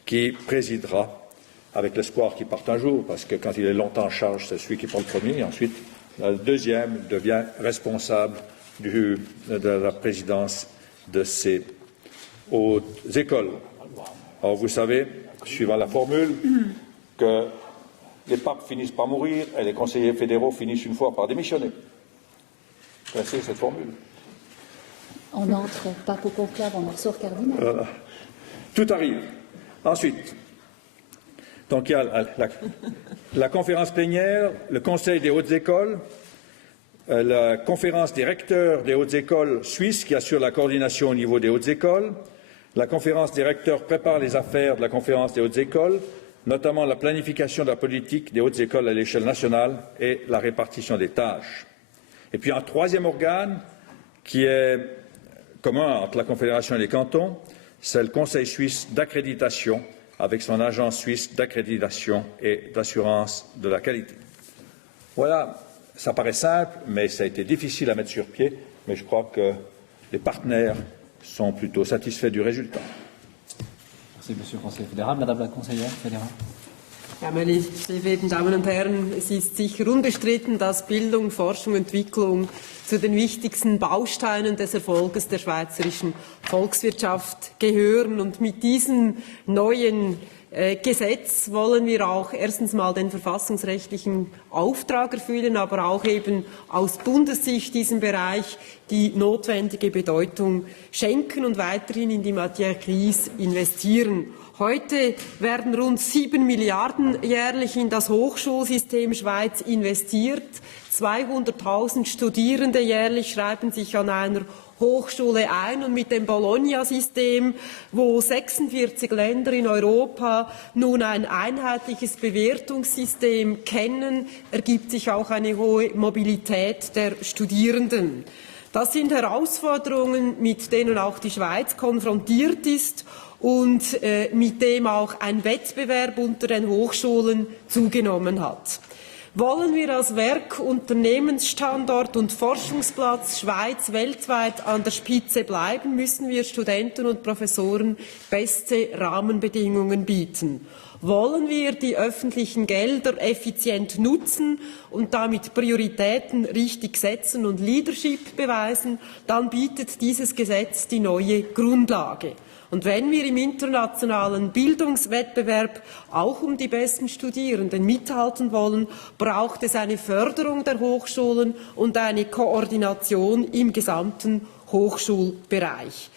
qui présidera, avec l'espoir qu'il parte un jour, parce que quand il est longtemps en charge, c'est celui qui prend le premier, et ensuite le deuxième devient responsable de la présidence de ces hautes écoles. Alors vous savez, suivant la formule, que les papes finissent par mourir et les conseillers fédéraux finissent une fois par démissionner. Vous connaissez cette formule? On entre pape au conclave, on en ressort cardinal. Voilà. Tout arrive. Ensuite, donc il y a la conférence plénière, le Conseil des hautes écoles, la conférence des recteurs des hautes écoles suisses qui assure la coordination au niveau des hautes écoles. La conférence des recteurs prépare les affaires de la conférence des hautes écoles, notamment la planification de la politique des hautes écoles à l'échelle nationale et la répartition des tâches. Et puis un troisième organe qui est commun entre la Confédération et les cantons, c'est le Conseil suisse d'accréditation avec son agence suisse d'accréditation et d'assurance de la qualité. Voilà, ça paraît simple, mais ça a été difficile à mettre sur pied, mais je crois que les partenaires sont plutôt satisfaits du résultat. Merci, Monsieur le Conseiller fédéral. Madame la Conseillère fédérale. Ja, meine sehr verehrten Damen und Herren, es ist sicher unbestritten, dass Bildung, Forschung und Entwicklung zu den wichtigsten Bausteinen des Erfolges der schweizerischen Volkswirtschaft gehören. Und mit diesem neuen Gesetz wollen wir auch erstens mal den verfassungsrechtlichen Auftrag erfüllen, aber auch eben aus Bundessicht diesem Bereich die notwendige Bedeutung schenken und weiterhin in die Matière grise investieren. Heute werden rund 7 Milliarden jährlich in das Hochschulsystem Schweiz investiert. 200.000 Studierende jährlich schreiben sich an einer Hochschule ein, und mit dem Bologna-System, wo 46 Länder in Europa nun ein einheitliches Bewertungssystem kennen, ergibt sich auch eine hohe Mobilität der Studierenden. Das sind Herausforderungen, mit denen auch die Schweiz konfrontiert ist und mit dem auch ein Wettbewerb unter den Hochschulen zugenommen hat. Wollen wir als Werk, Unternehmensstandort und Forschungsplatz Schweiz weltweit an der Spitze bleiben, müssen wir Studenten und Professoren beste Rahmenbedingungen bieten. Wollen wir die öffentlichen Gelder effizient nutzen und damit Prioritäten richtig setzen und Leadership beweisen, dann bietet dieses Gesetz die neue Grundlage. Und wenn wir im internationalen Bildungswettbewerb auch um die besten Studierenden mithalten wollen, braucht es eine Förderung der Hochschulen und eine Koordination im gesamten Hochschulbereich.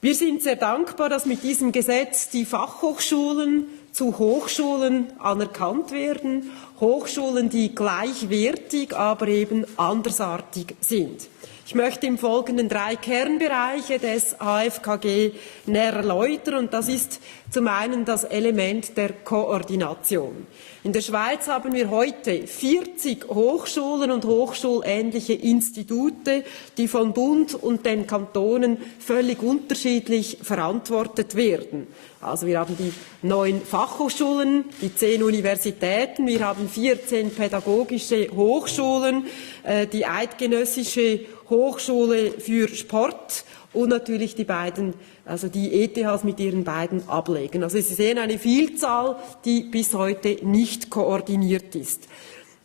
Wir sind sehr dankbar, dass mit diesem Gesetz die Fachhochschulen zu Hochschulen anerkannt werden, Hochschulen, die gleichwertig, aber eben andersartig sind. Ich möchte im Folgenden 3 Kernbereiche des HFKG näher erläutern, und das ist zum einen das Element der Koordination. In der Schweiz haben wir heute 40 Hochschulen und hochschulähnliche Institute, die von Bund und den Kantonen völlig unterschiedlich verantwortet werden. Also wir haben die 9 Fachhochschulen, die 10 Universitäten, wir haben 14 pädagogische Hochschulen, die Eidgenössische Hochschule für Sport und natürlich die ETHs mit ihren beiden Ablegern. Also Sie sehen eine Vielzahl, die bis heute nicht koordiniert ist.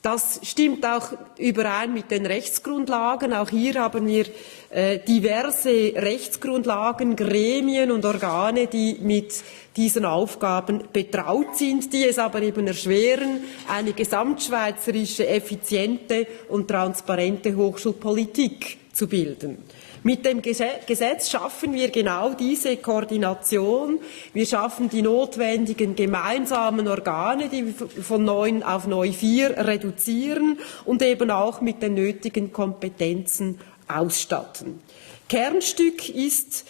Das stimmt auch überein mit den Rechtsgrundlagen. Auch hier haben wir diverse Rechtsgrundlagen, Gremien und Organe, die mit diesen Aufgaben betraut sind, die es aber eben erschweren, eine gesamtschweizerische, effiziente und transparente Hochschulpolitik zu bilden. Mit dem Gesetz schaffen wir genau diese Koordination. Wir schaffen die notwendigen gemeinsamen Organe, die wir von 9 auf neu 4 reduzieren und eben auch mit den nötigen Kompetenzen ausstatten. Kernstück ist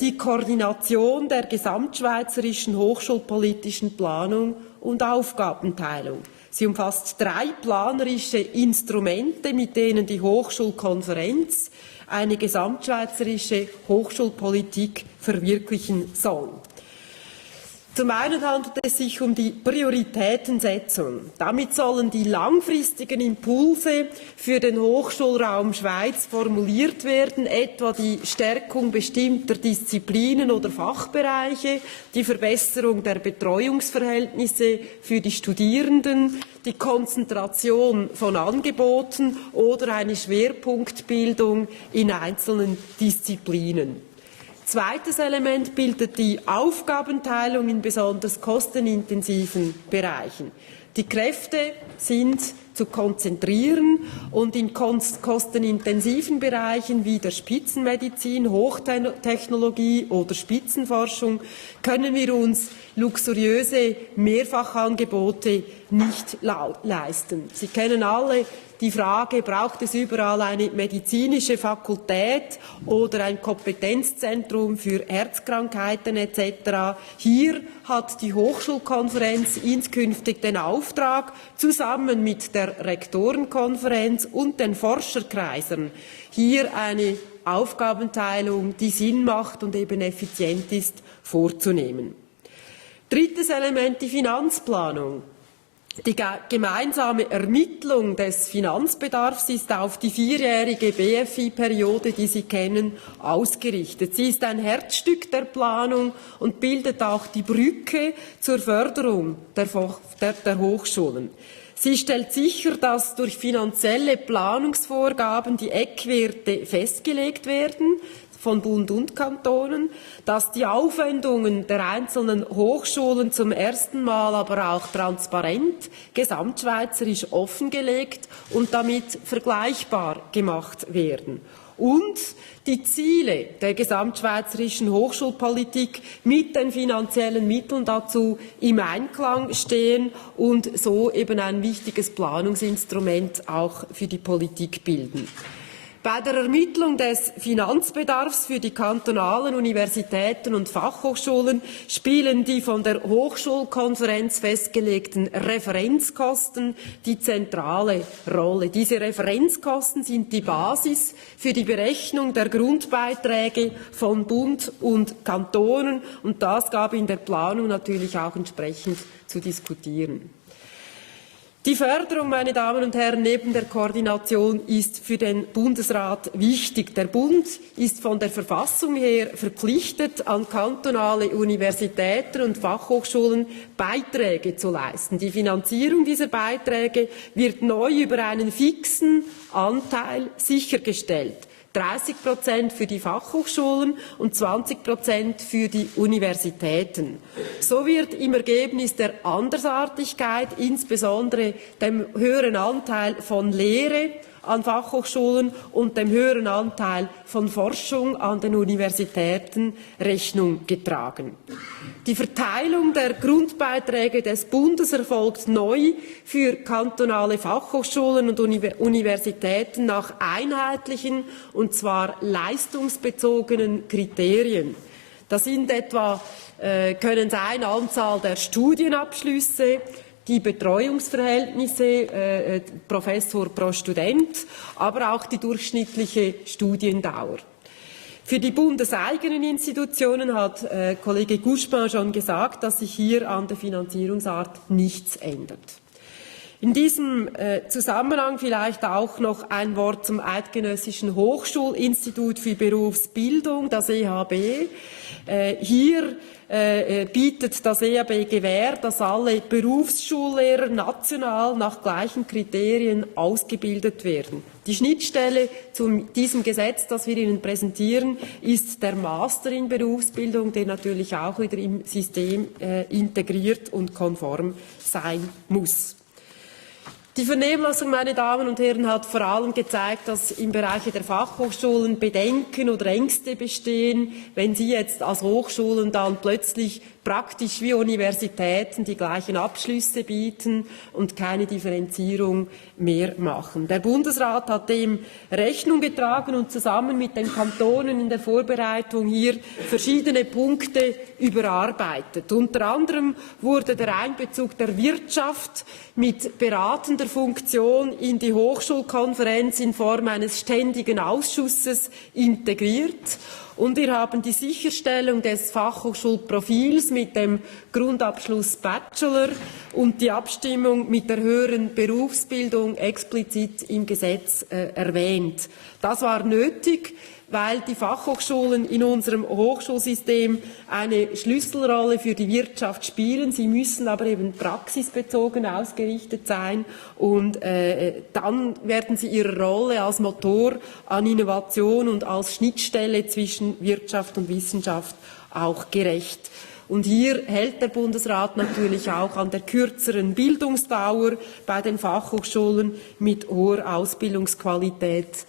die Koordination der gesamtschweizerischen hochschulpolitischen Planung und Aufgabenteilung. Sie umfasst 3 planerische Instrumente, mit denen die Hochschulkonferenz eine gesamtschweizerische Hochschulpolitik verwirklichen soll. Zum einen handelt es sich um die Prioritätensetzung. Damit sollen die langfristigen Impulse für den Hochschulraum Schweiz formuliert werden, etwa die Stärkung bestimmter Disziplinen oder Fachbereiche, die Verbesserung der Betreuungsverhältnisse für die Studierenden, die Konzentration von Angeboten oder eine Schwerpunktbildung in einzelnen Disziplinen. Zweites Element bildet die Aufgabenteilung in besonders kostenintensiven Bereichen. Die Kräfte sind zu konzentrieren und in kostenintensiven Bereichen wie der Spitzenmedizin, Hochtechnologie oder Spitzenforschung können wir uns luxuriöse Mehrfachangebote nicht leisten. Sie kennen alle die Frage, braucht es überall eine medizinische Fakultät oder ein Kompetenzzentrum für Herzkrankheiten etc. Hier hat die Hochschulkonferenz inskünftig den Auftrag, zusammen mit der Rektorenkonferenz und den Forscherkreisen hier eine Aufgabenteilung, die Sinn macht und eben effizient ist, vorzunehmen. Drittes Element, die Finanzplanung. Die gemeinsame Ermittlung des Finanzbedarfs ist auf die 4-jährige BFI-Periode, die Sie kennen, ausgerichtet. Sie ist ein Herzstück der Planung und bildet auch die Brücke zur Förderung der Hochschulen. Sie stellt sicher, dass durch finanzielle Planungsvorgaben die Eckwerte festgelegt werden von Bund und Kantonen, dass die Aufwendungen der einzelnen Hochschulen zum ersten Mal aber auch transparent, gesamtschweizerisch offengelegt und damit vergleichbar gemacht werden. Und die Ziele der gesamtschweizerischen Hochschulpolitik mit den finanziellen Mitteln dazu im Einklang stehen und so eben ein wichtiges Planungsinstrument auch für die Politik bilden. Bei der Ermittlung des Finanzbedarfs für die kantonalen Universitäten und Fachhochschulen spielen die von der Hochschulkonferenz festgelegten Referenzkosten die zentrale Rolle. Diese Referenzkosten sind die Basis für die Berechnung der Grundbeiträge von Bund und Kantonen und das gab in der Planung natürlich auch entsprechend zu diskutieren. Die Förderung, meine Damen und Herren, neben der Koordination ist für den Bundesrat wichtig. Der Bund ist von der Verfassung her verpflichtet, an kantonale Universitäten und Fachhochschulen Beiträge zu leisten. Die Finanzierung dieser Beiträge wird neu über einen fixen Anteil sichergestellt. 30% für die Fachhochschulen und 20% für die Universitäten. So wird im Ergebnis der Andersartigkeit, insbesondere dem höheren Anteil von Lehre an Fachhochschulen und dem höheren Anteil von Forschung an den Universitäten Rechnung getragen. Die Verteilung der Grundbeiträge des Bundes erfolgt neu für kantonale Fachhochschulen und Universitäten nach einheitlichen, und zwar leistungsbezogenen Kriterien. Das sind etwa, können sein Anzahl der Studienabschlüsse, die Betreuungsverhältnisse, Professor pro Student, aber auch die durchschnittliche Studiendauer. Für die bundeseigenen Institutionen hat Kollege Gouchepin schon gesagt, dass sich hier an der Finanzierungsart nichts ändert. In diesem Zusammenhang vielleicht auch noch ein Wort zum Eidgenössischen Hochschulinstitut für Berufsbildung, das EHB. Hier bietet das EHB Gewähr, dass alle Berufsschullehrer national nach gleichen Kriterien ausgebildet werden. Die Schnittstelle zu diesem Gesetz, das wir Ihnen präsentieren, ist der Master in Berufsbildung, der natürlich auch wieder im System integriert und konform sein muss. Die Vernehmlassung, meine Damen und Herren, hat vor allem gezeigt, dass im Bereich der Fachhochschulen Bedenken oder Ängste bestehen, wenn sie jetzt als Hochschulen dann plötzlich praktisch wie Universitäten die gleichen Abschlüsse bieten und keine Differenzierung mehr machen. Der Bundesrat hat dem Rechnung getragen und zusammen mit den Kantonen in der Vorbereitung hier verschiedene Punkte überarbeitet. Unter anderem wurde der Einbezug der Wirtschaft mit beratender dieser Funktion in die Hochschulkonferenz in Form eines ständigen Ausschusses integriert. Und wir haben die Sicherstellung des Fachhochschulprofils mit dem Grundabschluss Bachelor und die Abstimmung mit der höheren Berufsbildung explizit im Gesetz erwähnt. Das war nötig, weil die Fachhochschulen in unserem Hochschulsystem eine Schlüsselrolle für die Wirtschaft spielen. Sie müssen aber eben praxisbezogen ausgerichtet sein und dann werden sie ihrer Rolle als Motor an Innovation und als Schnittstelle zwischen Wirtschaft und Wissenschaft auch gerecht. Und hier hält der Bundesrat natürlich auch an der kürzeren Bildungsdauer bei den Fachhochschulen mit hoher Ausbildungsqualität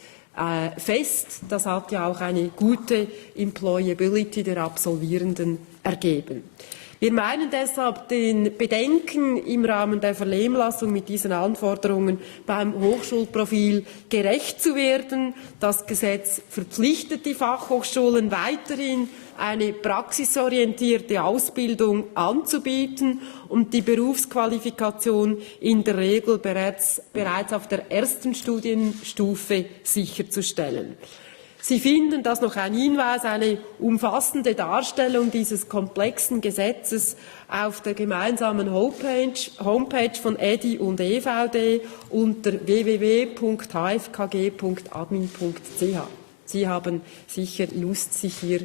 fest. Das hat ja auch eine gute Employability der Absolvierenden ergeben. Wir meinen deshalb, den Bedenken im Rahmen der Vernehmlassung mit diesen Anforderungen beim Hochschulprofil gerecht zu werden. Das Gesetz verpflichtet die Fachhochschulen weiterhin, eine praxisorientierte Ausbildung anzubieten und die Berufsqualifikation in der Regel bereits auf der ersten Studienstufe sicherzustellen. Sie finden, das noch ein Hinweis, eine umfassende Darstellung dieses komplexen Gesetzes auf der gemeinsamen Homepage von EDI und EVD unter www.hfkg.admin.ch. Sie haben sicher Lust, sich hier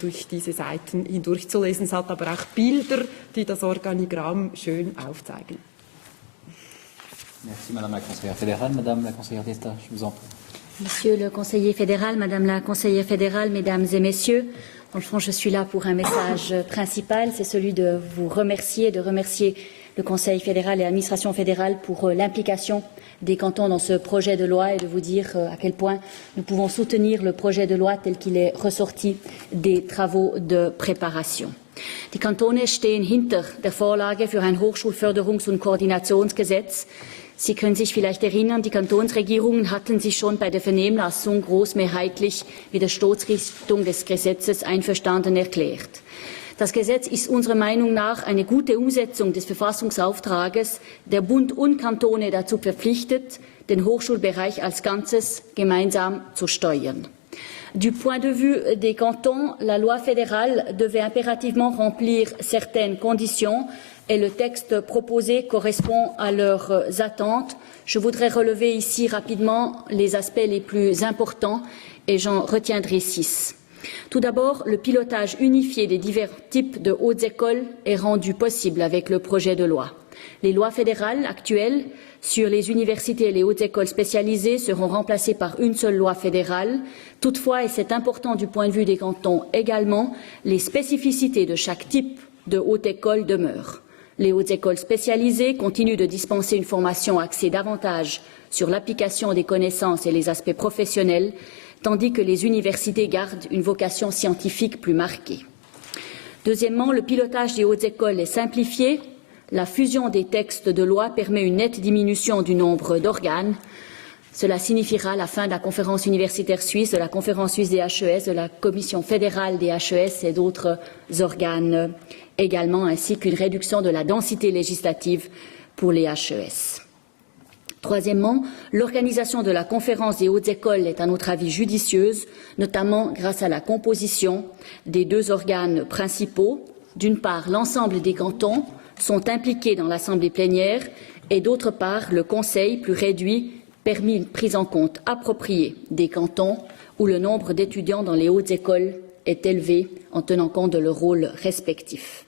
durch diese Seiten hindurchzulesen. Es hat aber auch Bilder, die das Organigramm schön aufzeigen. Merci, Madame la Conseillère fédérale. Madame la Conseillère d'État, je vous en prie. Monsieur le conseiller fédéral, Madame la conseillère fédérale, Mesdames et Messieurs, dans le fond, je suis là pour un message principal, c'est celui de vous remercier, de remercier le Conseil fédéral et l'administration fédérale pour l'implication des cantons dans ce projet de loi et de vous dire à quel point nous pouvons soutenir le projet de loi tel qu'il est ressorti des travaux de préparation. Die Kantone stehen hinter der Vorlage für ein Hochschulförderungs- und Koordinationsgesetz. Sie können sich vielleicht erinnern, die Kantonsregierungen hatten sich schon bei der Vernehmlassung großmehrheitlich mit der Stoßrichtung des Gesetzes einverstanden erklärt. Das Gesetz ist unserer Meinung nach eine gute Umsetzung des Verfassungsauftrages, der Bund und Kantone dazu verpflichtet, den Hochschulbereich als Ganzes gemeinsam zu steuern. Du point de vue des cantons, la loi fédérale devait impérativement remplir certaines conditions et le texte proposé correspond à leurs attentes. Je voudrais relever ici rapidement les aspects les plus importants et j'en retiendrai 6. Tout d'abord, le pilotage unifié des divers types de hautes écoles est rendu possible avec le projet de loi. Les lois fédérales actuelles sur les universités et les hautes écoles spécialisées seront remplacées par une seule loi fédérale. Toutefois, et c'est important du point de vue des cantons également, les spécificités de chaque type de haute école demeurent. Les hautes écoles spécialisées continuent de dispenser une formation axée davantage sur l'application des connaissances et les aspects professionnels, tandis que les universités gardent une vocation scientifique plus marquée. Deuxièmement, le pilotage des hautes écoles est simplifié. La fusion des textes de loi permet une nette diminution du nombre d'organes. Cela signifiera la fin de la conférence universitaire suisse, de la conférence suisse des HES, de la commission fédérale des HES et d'autres organes également, ainsi qu'une réduction de la densité législative pour les HES. Troisièmement, l'organisation de la conférence des hautes écoles est à notre avis judicieuse, notamment grâce à la composition des deux organes principaux. D'une part, l'ensemble des cantons sont impliqués dans l'assemblée plénière et d'autre part, le Conseil, plus réduit, permet une prise en compte appropriée des cantons où le nombre d'étudiants dans les hautes écoles est élevé en tenant compte de leur rôle respectif.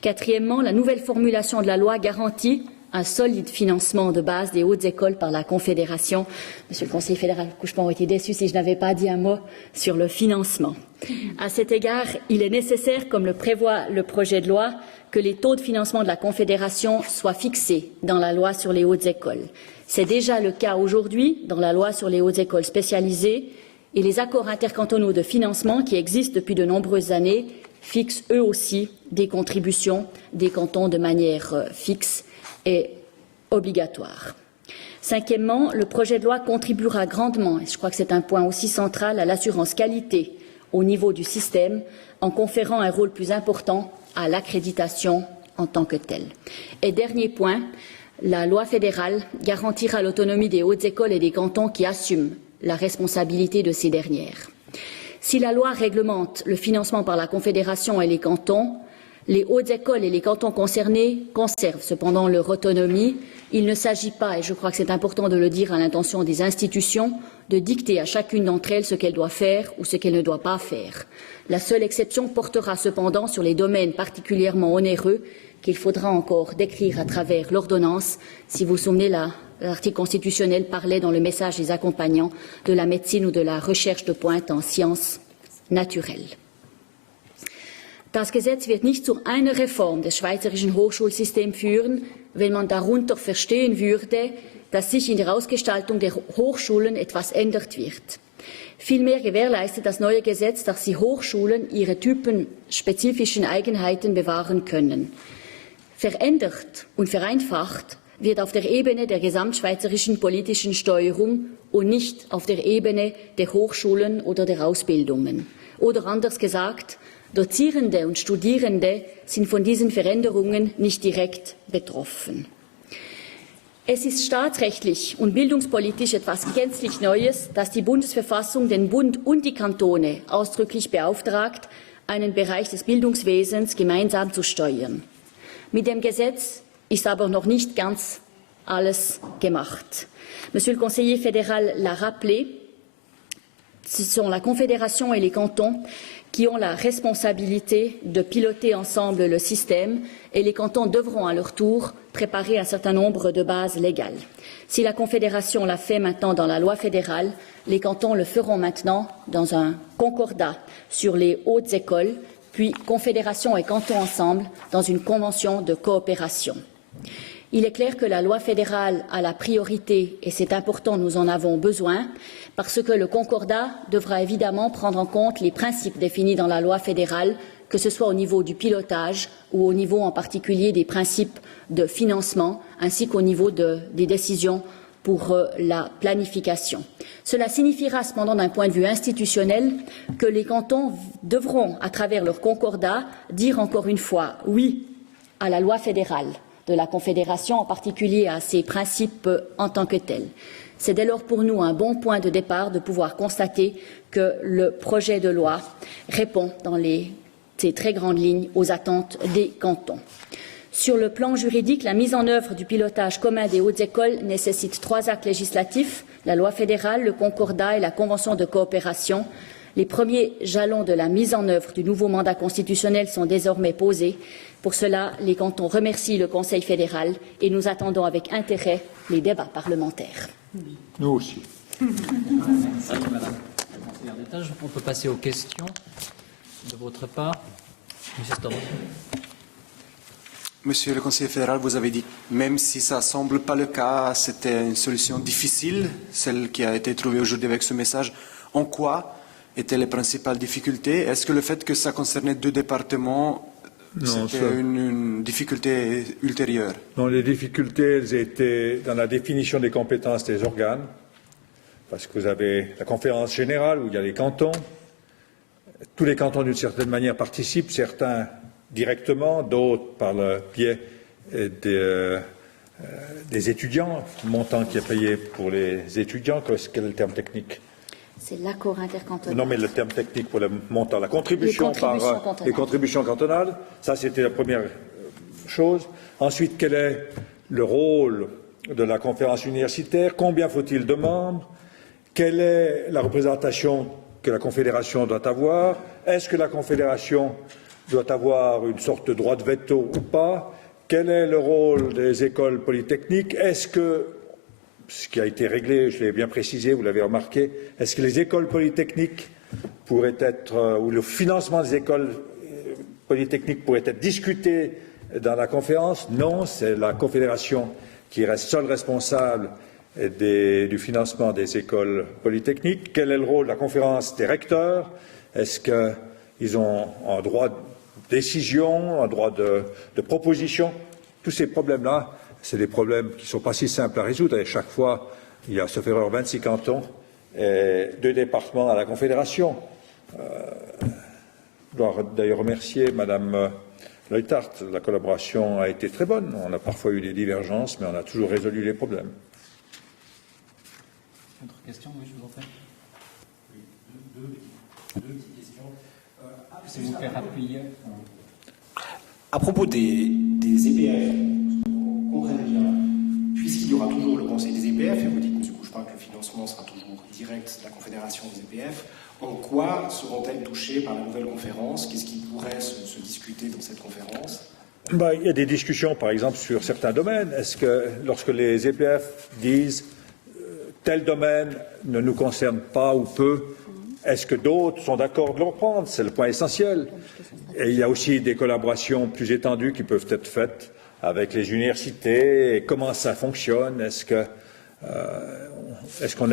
Quatrièmement, la nouvelle formulation de la loi garantit un solide financement de base des hautes écoles par la Confédération. Monsieur le conseiller fédéral Couchepin aurait été déçu si je n'avais pas dit un mot sur le financement. À cet égard, il est nécessaire, comme le prévoit le projet de loi, que les taux de financement de la Confédération soient fixés dans la loi sur les hautes écoles. C'est déjà le cas aujourd'hui dans la loi sur les hautes écoles spécialisées et les accords intercantonaux de financement qui existent depuis de nombreuses années fixent eux aussi des contributions des cantons de manière fixe et obligatoire. Cinquièmement, le projet de loi contribuera grandement, et je crois que c'est un point aussi central, à l'assurance qualité au niveau du système en conférant un rôle plus important à l'accréditation en tant que telle. Et dernier point, La loi fédérale garantira l'autonomie des hautes écoles et des cantons qui assument la responsabilité de ces dernières. Si la loi réglemente le financement par la Confédération et les cantons, les hautes écoles et les cantons concernés conservent cependant leur autonomie. Il ne s'agit pas, et je crois que c'est important de le dire à l'intention des institutions, de dicter à chacune d'entre elles ce qu'elle doit faire ou ce qu'elle ne doit pas faire. La seule exception portera cependant sur les domaines particulièrement onéreux qu'il faudra encore décrire à travers l'ordonnance. Si vous vous souvenez, l'article constitutionnel parlait dans le message des accompagnants de la médecine ou de la recherche de pointe en sciences naturelles. Das Gesetz wird nicht zu einer Reform des schweizerischen Hochschulsystems führen, wenn man darunter verstehen würde, dass sich in der Ausgestaltung der Hochschulen etwas ändert wird. Vielmehr gewährleistet das neue Gesetz, dass die Hochschulen ihre typenspezifischen Eigenheiten bewahren können. Verändert und vereinfacht wird auf der Ebene der gesamtschweizerischen politischen Steuerung und nicht auf der Ebene der Hochschulen oder der Ausbildungen. Oder anders gesagt, Dozierende und Studierende sind von diesen Veränderungen nicht direkt betroffen. Es ist staatsrechtlich und bildungspolitisch etwas gänzlich Neues, dass die Bundesverfassung den Bund und die Kantone ausdrücklich beauftragt, einen Bereich des Bildungswesens gemeinsam zu steuern. Mit dem Gesetz ist aber noch nicht ganz alles gemacht. Monsieur le conseiller fédéral l'a rappelé, ce sont la Confédération et les cantons qui ont la responsabilité de piloter ensemble le système et les cantons devront à leur tour préparer un certain nombre de bases légales. Si la Confédération l'a fait maintenant dans la loi fédérale, les cantons le feront maintenant dans un concordat sur les hautes écoles, puis Confédération et cantons ensemble dans une convention de coopération. Il est clair que la loi fédérale a la priorité et c'est important, nous en avons besoin, parce que le concordat devra évidemment prendre en compte les principes définis dans la loi fédérale, que ce soit au niveau du pilotage ou au niveau en particulier des principes de financement, ainsi qu'au niveau des décisions pour la planification. Cela signifiera cependant d'un point de vue institutionnel que les cantons devront, à travers leur concordat, dire encore une fois oui à la loi fédérale de la Confédération, en particulier à ses principes en tant que tels. C'est dès lors pour nous un bon point de départ de pouvoir constater que le projet de loi répond dans ces très grandes lignes aux attentes des cantons. Sur le plan juridique, la mise en œuvre du pilotage commun des hautes écoles nécessite 3 actes législatifs, la loi fédérale, le concordat et la convention de coopération. Les premiers jalons de la mise en œuvre du nouveau mandat constitutionnel sont désormais posés. Pour cela, les cantons remercient le Conseil fédéral et nous attendons avec intérêt les débats parlementaires. Nous aussi. Merci, Madame la conseillère d'État. On peut passer aux questions de votre part. Monsieur Storm. Monsieur le conseiller fédéral, vous avez dit, même si ça ne semble pas le cas, c'était une solution difficile, celle qui a été trouvée aujourd'hui avec ce message. En quoi étaient les principales difficultés? Est-ce que le fait que ça concernait 2 départements, c'était une difficulté ultérieure? Non, les difficultés, elles étaient dans la définition des compétences des organes, parce que vous avez la conférence générale où il y a les cantons. Tous les cantons, d'une certaine manière, participent, certains directement, d'autres par le biais des étudiants, le montant qui est payé pour les étudiants. Quel est le terme technique? C'est l'accord intercantonal. Non, mais le terme technique pour le montant, la contribution les contributions cantonales, ça c'était la première chose. Ensuite, quel est le rôle de la conférence universitaire? Combien faut-il de membres? Quelle est la représentation que la Confédération doit avoir? Est-ce que la Confédération doit avoir une sorte de droit de veto ou pas? Quel est le rôle des écoles polytechniques? Est-ce que, ce qui a été réglé, je l'ai bien précisé, vous l'avez remarqué, est-ce que les écoles polytechniques pourraient être, ou le financement des écoles polytechniques pourrait être discuté dans la conférence? Non, c'est la Confédération qui reste seule responsable du financement des écoles polytechniques. Quel est le rôle de la conférence des recteurs? Est-ce qu'ils ont un droit de décision, un droit de proposition? Tous ces problèmes-là, c'est des problèmes qui ne sont pas si simples à résoudre. Et chaque fois, il y a, sauf erreur, 26 cantons et 2 départements à la Confédération. Je dois d'ailleurs remercier Madame Leuthardt. La collaboration a été très bonne. On a parfois eu des divergences, mais on a toujours résolu les problèmes. Autre question, oui, je vous en prie. Deux petites questions. Si vous faire appuyer. À propos des EPF, on comprenne bien, puisqu'il y aura toujours le Conseil des EPF, et vous dites, M. Couchepin, que le financement sera toujours direct de la Confédération des EPF, en quoi seront-elles touchées par la nouvelle conférence? Qu'est-ce qui pourrait se discuter dans cette conférence? Il y a des discussions, par exemple, sur certains domaines. Est-ce que, lorsque les EPF disent tel domaine ne nous concerne pas ou peu, est-ce que d'autres sont d'accord de le reprendre? C'est le point essentiel. Et il y a aussi des collaborations plus étendues qui peuvent être faites avec les universités. Et comment ça fonctionne? Est-ce qu'on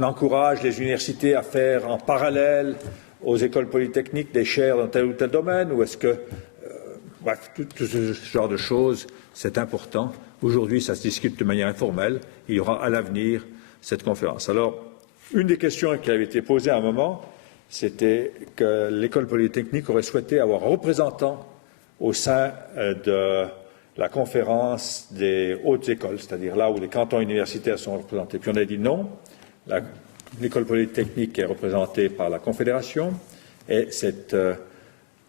encourage les universités à faire en parallèle aux écoles polytechniques des chaires dans tel ou tel domaine? Ou est-ce que tout ce genre de choses, c'est important. Aujourd'hui, ça se discute de manière informelle. Il y aura à l'avenir cette conférence. Alors, une des questions qui avait été posée à un moment, c'était que l'école polytechnique aurait souhaité avoir un représentant au sein de la conférence des hautes écoles, c'est-à-dire là où les cantons universitaires sont représentés. Puis on a dit non, l'école polytechnique est représentée par la Confédération et cet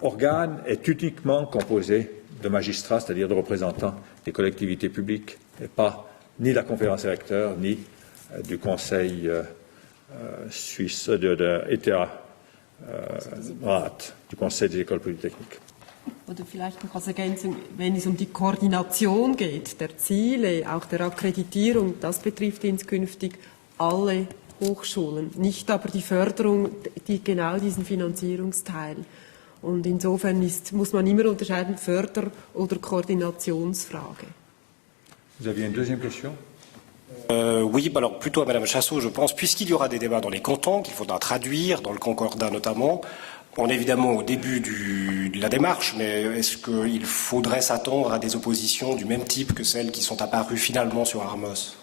organe est uniquement composé de magistrats, c'est-à-dire de représentants des collectivités publiques, et pas ni de la conférence des recteurs, ni du Conseil suisse, du Conseil des écoles polytechniques. Oder vielleicht noch als Ergänzung, wenn es die Koordination geht, der Ziele, auch der Akkreditierung, das betrifft inskünftig alle Hochschulen, nicht aber die Förderung, genau diesen Finanzierungsteil. Und insofern muss man immer unterscheiden, Förder- oder Koordinationsfrage. Vous aviez une deuxième question? Oui, alors plutôt à Mme Chassot, je pense, puisqu'il y aura des débats dans les cantons, qu'il faudra traduire, dans le Concordat notamment. On est évidemment au début de la démarche, mais est-ce qu'il faudrait s'attendre à des oppositions du même type que celles qui sont apparues finalement sur Armos?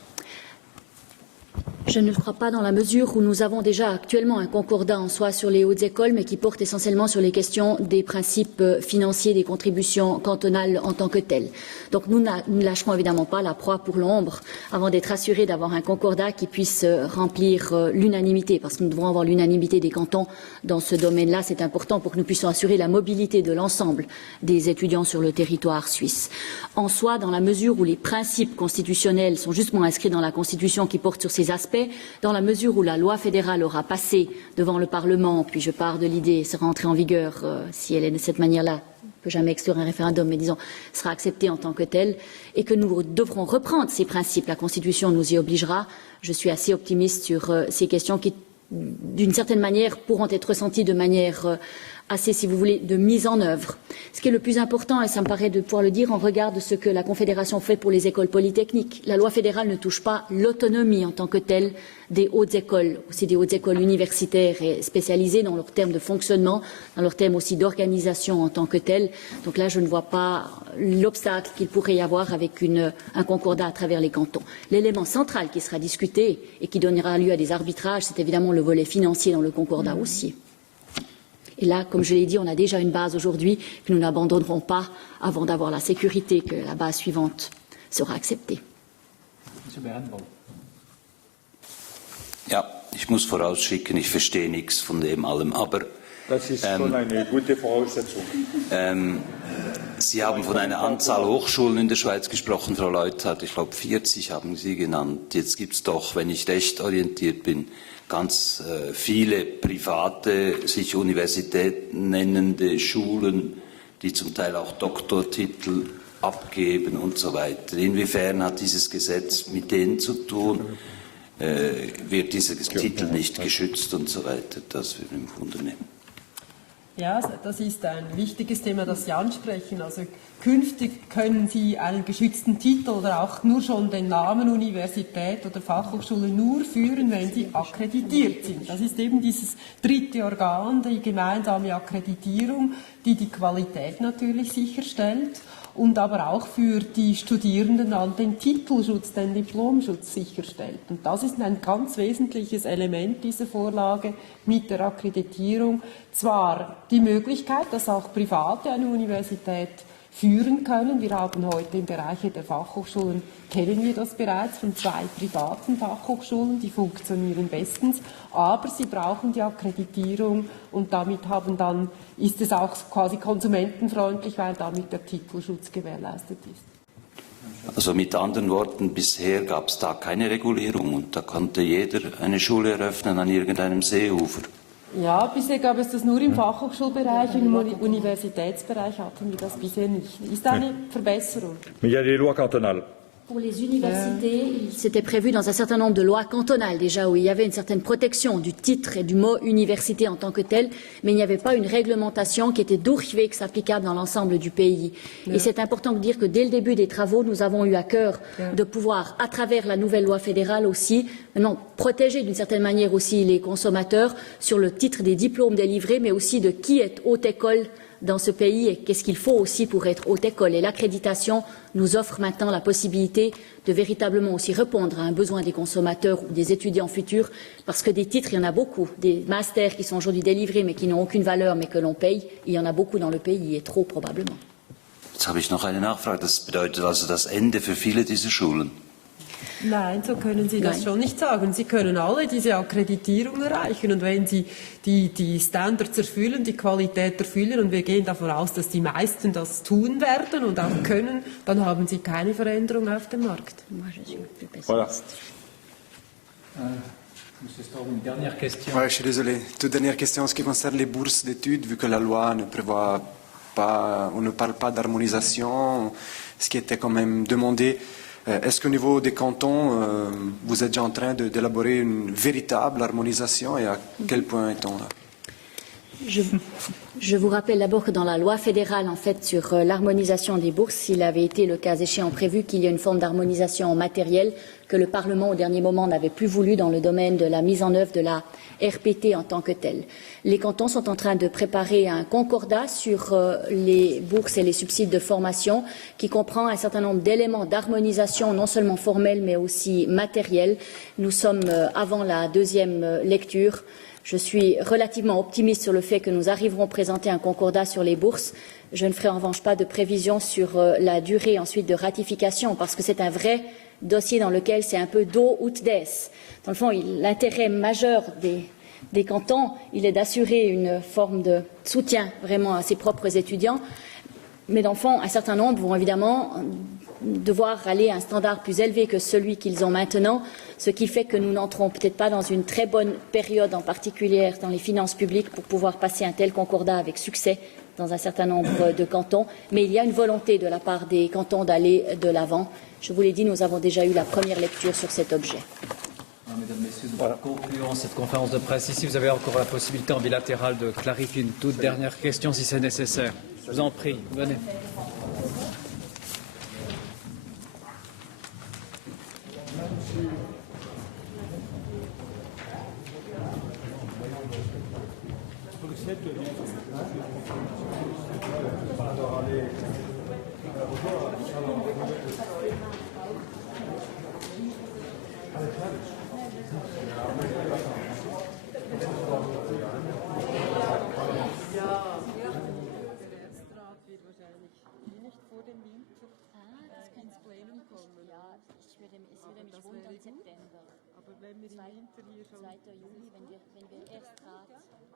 Je ne le crois pas dans la mesure où nous avons déjà actuellement un concordat en soi sur les hautes écoles, mais qui porte essentiellement sur les questions des principes financiers des contributions cantonales en tant que telles. Donc nous ne lâcherons évidemment pas la proie pour l'ombre avant d'être assurés d'avoir un concordat qui puisse remplir l'unanimité, parce que nous devons avoir l'unanimité des cantons dans ce domaine-là. C'est important pour que nous puissions assurer la mobilité de l'ensemble des étudiants sur le territoire suisse. En soi, dans la mesure où les principes constitutionnels sont justement inscrits dans la Constitution qui porte sur ces aspects, dans la mesure où la loi fédérale aura passé devant le Parlement, puis je pars de l'idée, sera entrée en vigueur, si elle est de cette manière-là, on ne peut jamais exclure un référendum, mais disons, sera acceptée en tant que telle, et que nous devrons reprendre ces principes. La Constitution nous y obligera. Je suis assez optimiste sur ces questions qui, d'une certaine manière, pourront être ressenties de manière assez, si vous voulez, de mise en œuvre. Ce qui est le plus important, et ça me paraît de pouvoir le dire, en regard de ce que la Confédération fait pour les écoles polytechniques. La loi fédérale ne touche pas l'autonomie en tant que telle des hautes écoles, aussi des hautes écoles universitaires et spécialisées dans leurs termes de fonctionnement, dans leurs termes aussi d'organisation en tant que telle. Donc là, je ne vois pas l'obstacle qu'il pourrait y avoir avec un concordat à travers les cantons. L'élément central qui sera discuté et qui donnera lieu à des arbitrages, c'est évidemment le volet financier dans le concordat aussi. Et là, comme je l'ai dit, on a déjà une base aujourd'hui que nous n'abandonnerons pas avant d'avoir la sécurité que la base suivante sera acceptée. Monsieur Berenbaum. Ja, ich muss vorausschicken, ich verstehe nichts von dem allem, aber das ist schon eine gute Voraussetzung. Sie haben von einer Anzahl Hochschulen in der Schweiz gesprochen, Frau Leuthardt. Ich glaube, 40 haben Sie genannt. Jetzt gibt es doch, wenn ich recht orientiert bin, ganz viele private, sich Universitäten nennende Schulen, die zum Teil auch Doktortitel abgeben und so weiter. Inwiefern hat dieses Gesetz mit denen zu tun? Wird dieser Titel nicht geschützt und so weiter? Das würde mich wundern. Ja, das ist ein wichtiges Thema, das Sie ansprechen. Also künftig können Sie einen geschützten Titel oder auch nur schon den Namen Universität oder Fachhochschule nur führen, wenn Sie akkreditiert sind. Das ist eben dieses dritte Organ, die gemeinsame Akkreditierung. die die Qualität natürlich sicherstellt und aber auch für die Studierenden dann den Titelschutz, den Diplomschutz sicherstellt. Und das ist ein ganz wesentliches Element dieser Vorlage mit der Akkreditierung. Zwar die Möglichkeit, dass auch Private eine Universität führen können. Wir haben heute im Bereich der Fachhochschulen, kennen wir das bereits von 2 privaten Fachhochschulen, die funktionieren bestens, aber sie brauchen die Akkreditierung und damit ist es auch quasi konsumentenfreundlich, weil damit der Titelschutz gewährleistet ist. Also mit anderen Worten, bisher gab es da keine Regulierung und da konnte jeder eine Schule eröffnen an irgendeinem Seeufer. Ja, bisher gab es das nur im Fachhochschulbereich, im Universitätsbereich hatten wir das bisher nicht. Ist eine Verbesserung. Mais il y a des lois cantonales. Pour les universités, c'était prévu dans un certain nombre de lois cantonales déjà, où il y avait une certaine protection du titre et du mot université en tant que tel, mais il n'y avait pas une réglementation qui était durchwegs applicable dans l'ensemble du pays. Et c'est important de dire que dès le début des travaux, nous avons eu à cœur de pouvoir, à travers la nouvelle loi fédérale aussi, maintenant protéger d'une certaine manière aussi les consommateurs sur le titre des diplômes délivrés, mais aussi de qui est haute école dans ce pays et qu'est-ce qu'il faut aussi pour être haute école. Et l'accréditation nous offre maintenant la possibilité de véritablement aussi répondre à un besoin des consommateurs ou des étudiants futurs, parce que des titres, il y en a beaucoup, des masters qui sont aujourd'hui délivrés mais qui n'ont aucune valeur mais que l'on paye, il y en a beaucoup dans le pays et trop probablement. Jetzt habe ich noch eine Nachfrage. Das bedeutet also das Ende für viele dieser Schulen. Nein, so können Sie das schon nicht sagen. Sie können alle diese Akkreditierung erreichen und wenn Sie die Standards erfüllen, die Qualität erfüllen und wir gehen davon aus, dass die meisten das tun werden und auch können, dann haben Sie keine Veränderung auf dem Markt. Voilà. Monsieur Storr, une dernière question. Ouais, je suis désolé. Toute dernière question en ce qui concerne les bourses d'études, vu que la loi ne prévoit pas, on ne parle pas d'harmonisation, ce qui était quand même demandé. Est-ce qu'au niveau des cantons, vous êtes déjà en train d'élaborer une véritable harmonisation et à quel point est-on là? Je vous rappelle d'abord que dans la loi fédérale, en fait, sur l'harmonisation des bourses, il avait été, le cas échéant, prévu qu'il y ait une forme d'harmonisation en matériel que le Parlement, au dernier moment, n'avait plus voulu dans le domaine de la mise en œuvre de la RPT en tant que telle. Les cantons sont en train de préparer un concordat sur les bourses et les subsides de formation qui comprend un certain nombre d'éléments d'harmonisation, non seulement formels, mais aussi matériels. Nous sommes avant la deuxième lecture. Je suis relativement optimiste sur le fait que nous arriverons à présenter un concordat sur les bourses. Je ne ferai en revanche pas de prévision sur la durée ensuite de ratification parce que c'est un vrai dossier dans lequel c'est un peu do ut des. Dans le fond, l'intérêt majeur des cantons, il est d'assurer une forme de soutien vraiment à ses propres étudiants. Mais dans le fond, un certain nombre vont évidemment devoir aller à un standard plus élevé que celui qu'ils ont maintenant, ce qui fait que nous n'entrons peut-être pas dans une très bonne période en particulier dans les finances publiques pour pouvoir passer un tel concordat avec succès dans un certain nombre de cantons. Mais il y a une volonté de la part des cantons d'aller de l'avant. Je vous l'ai dit, nous avons déjà eu la première lecture sur cet objet. Mesdames, Messieurs, nous concluons cette conférence de presse ici. Vous avez encore la possibilité en bilatéral de clarifier une toute dernière question si c'est nécessaire. Je vous en prie, venez. Wenn wir erst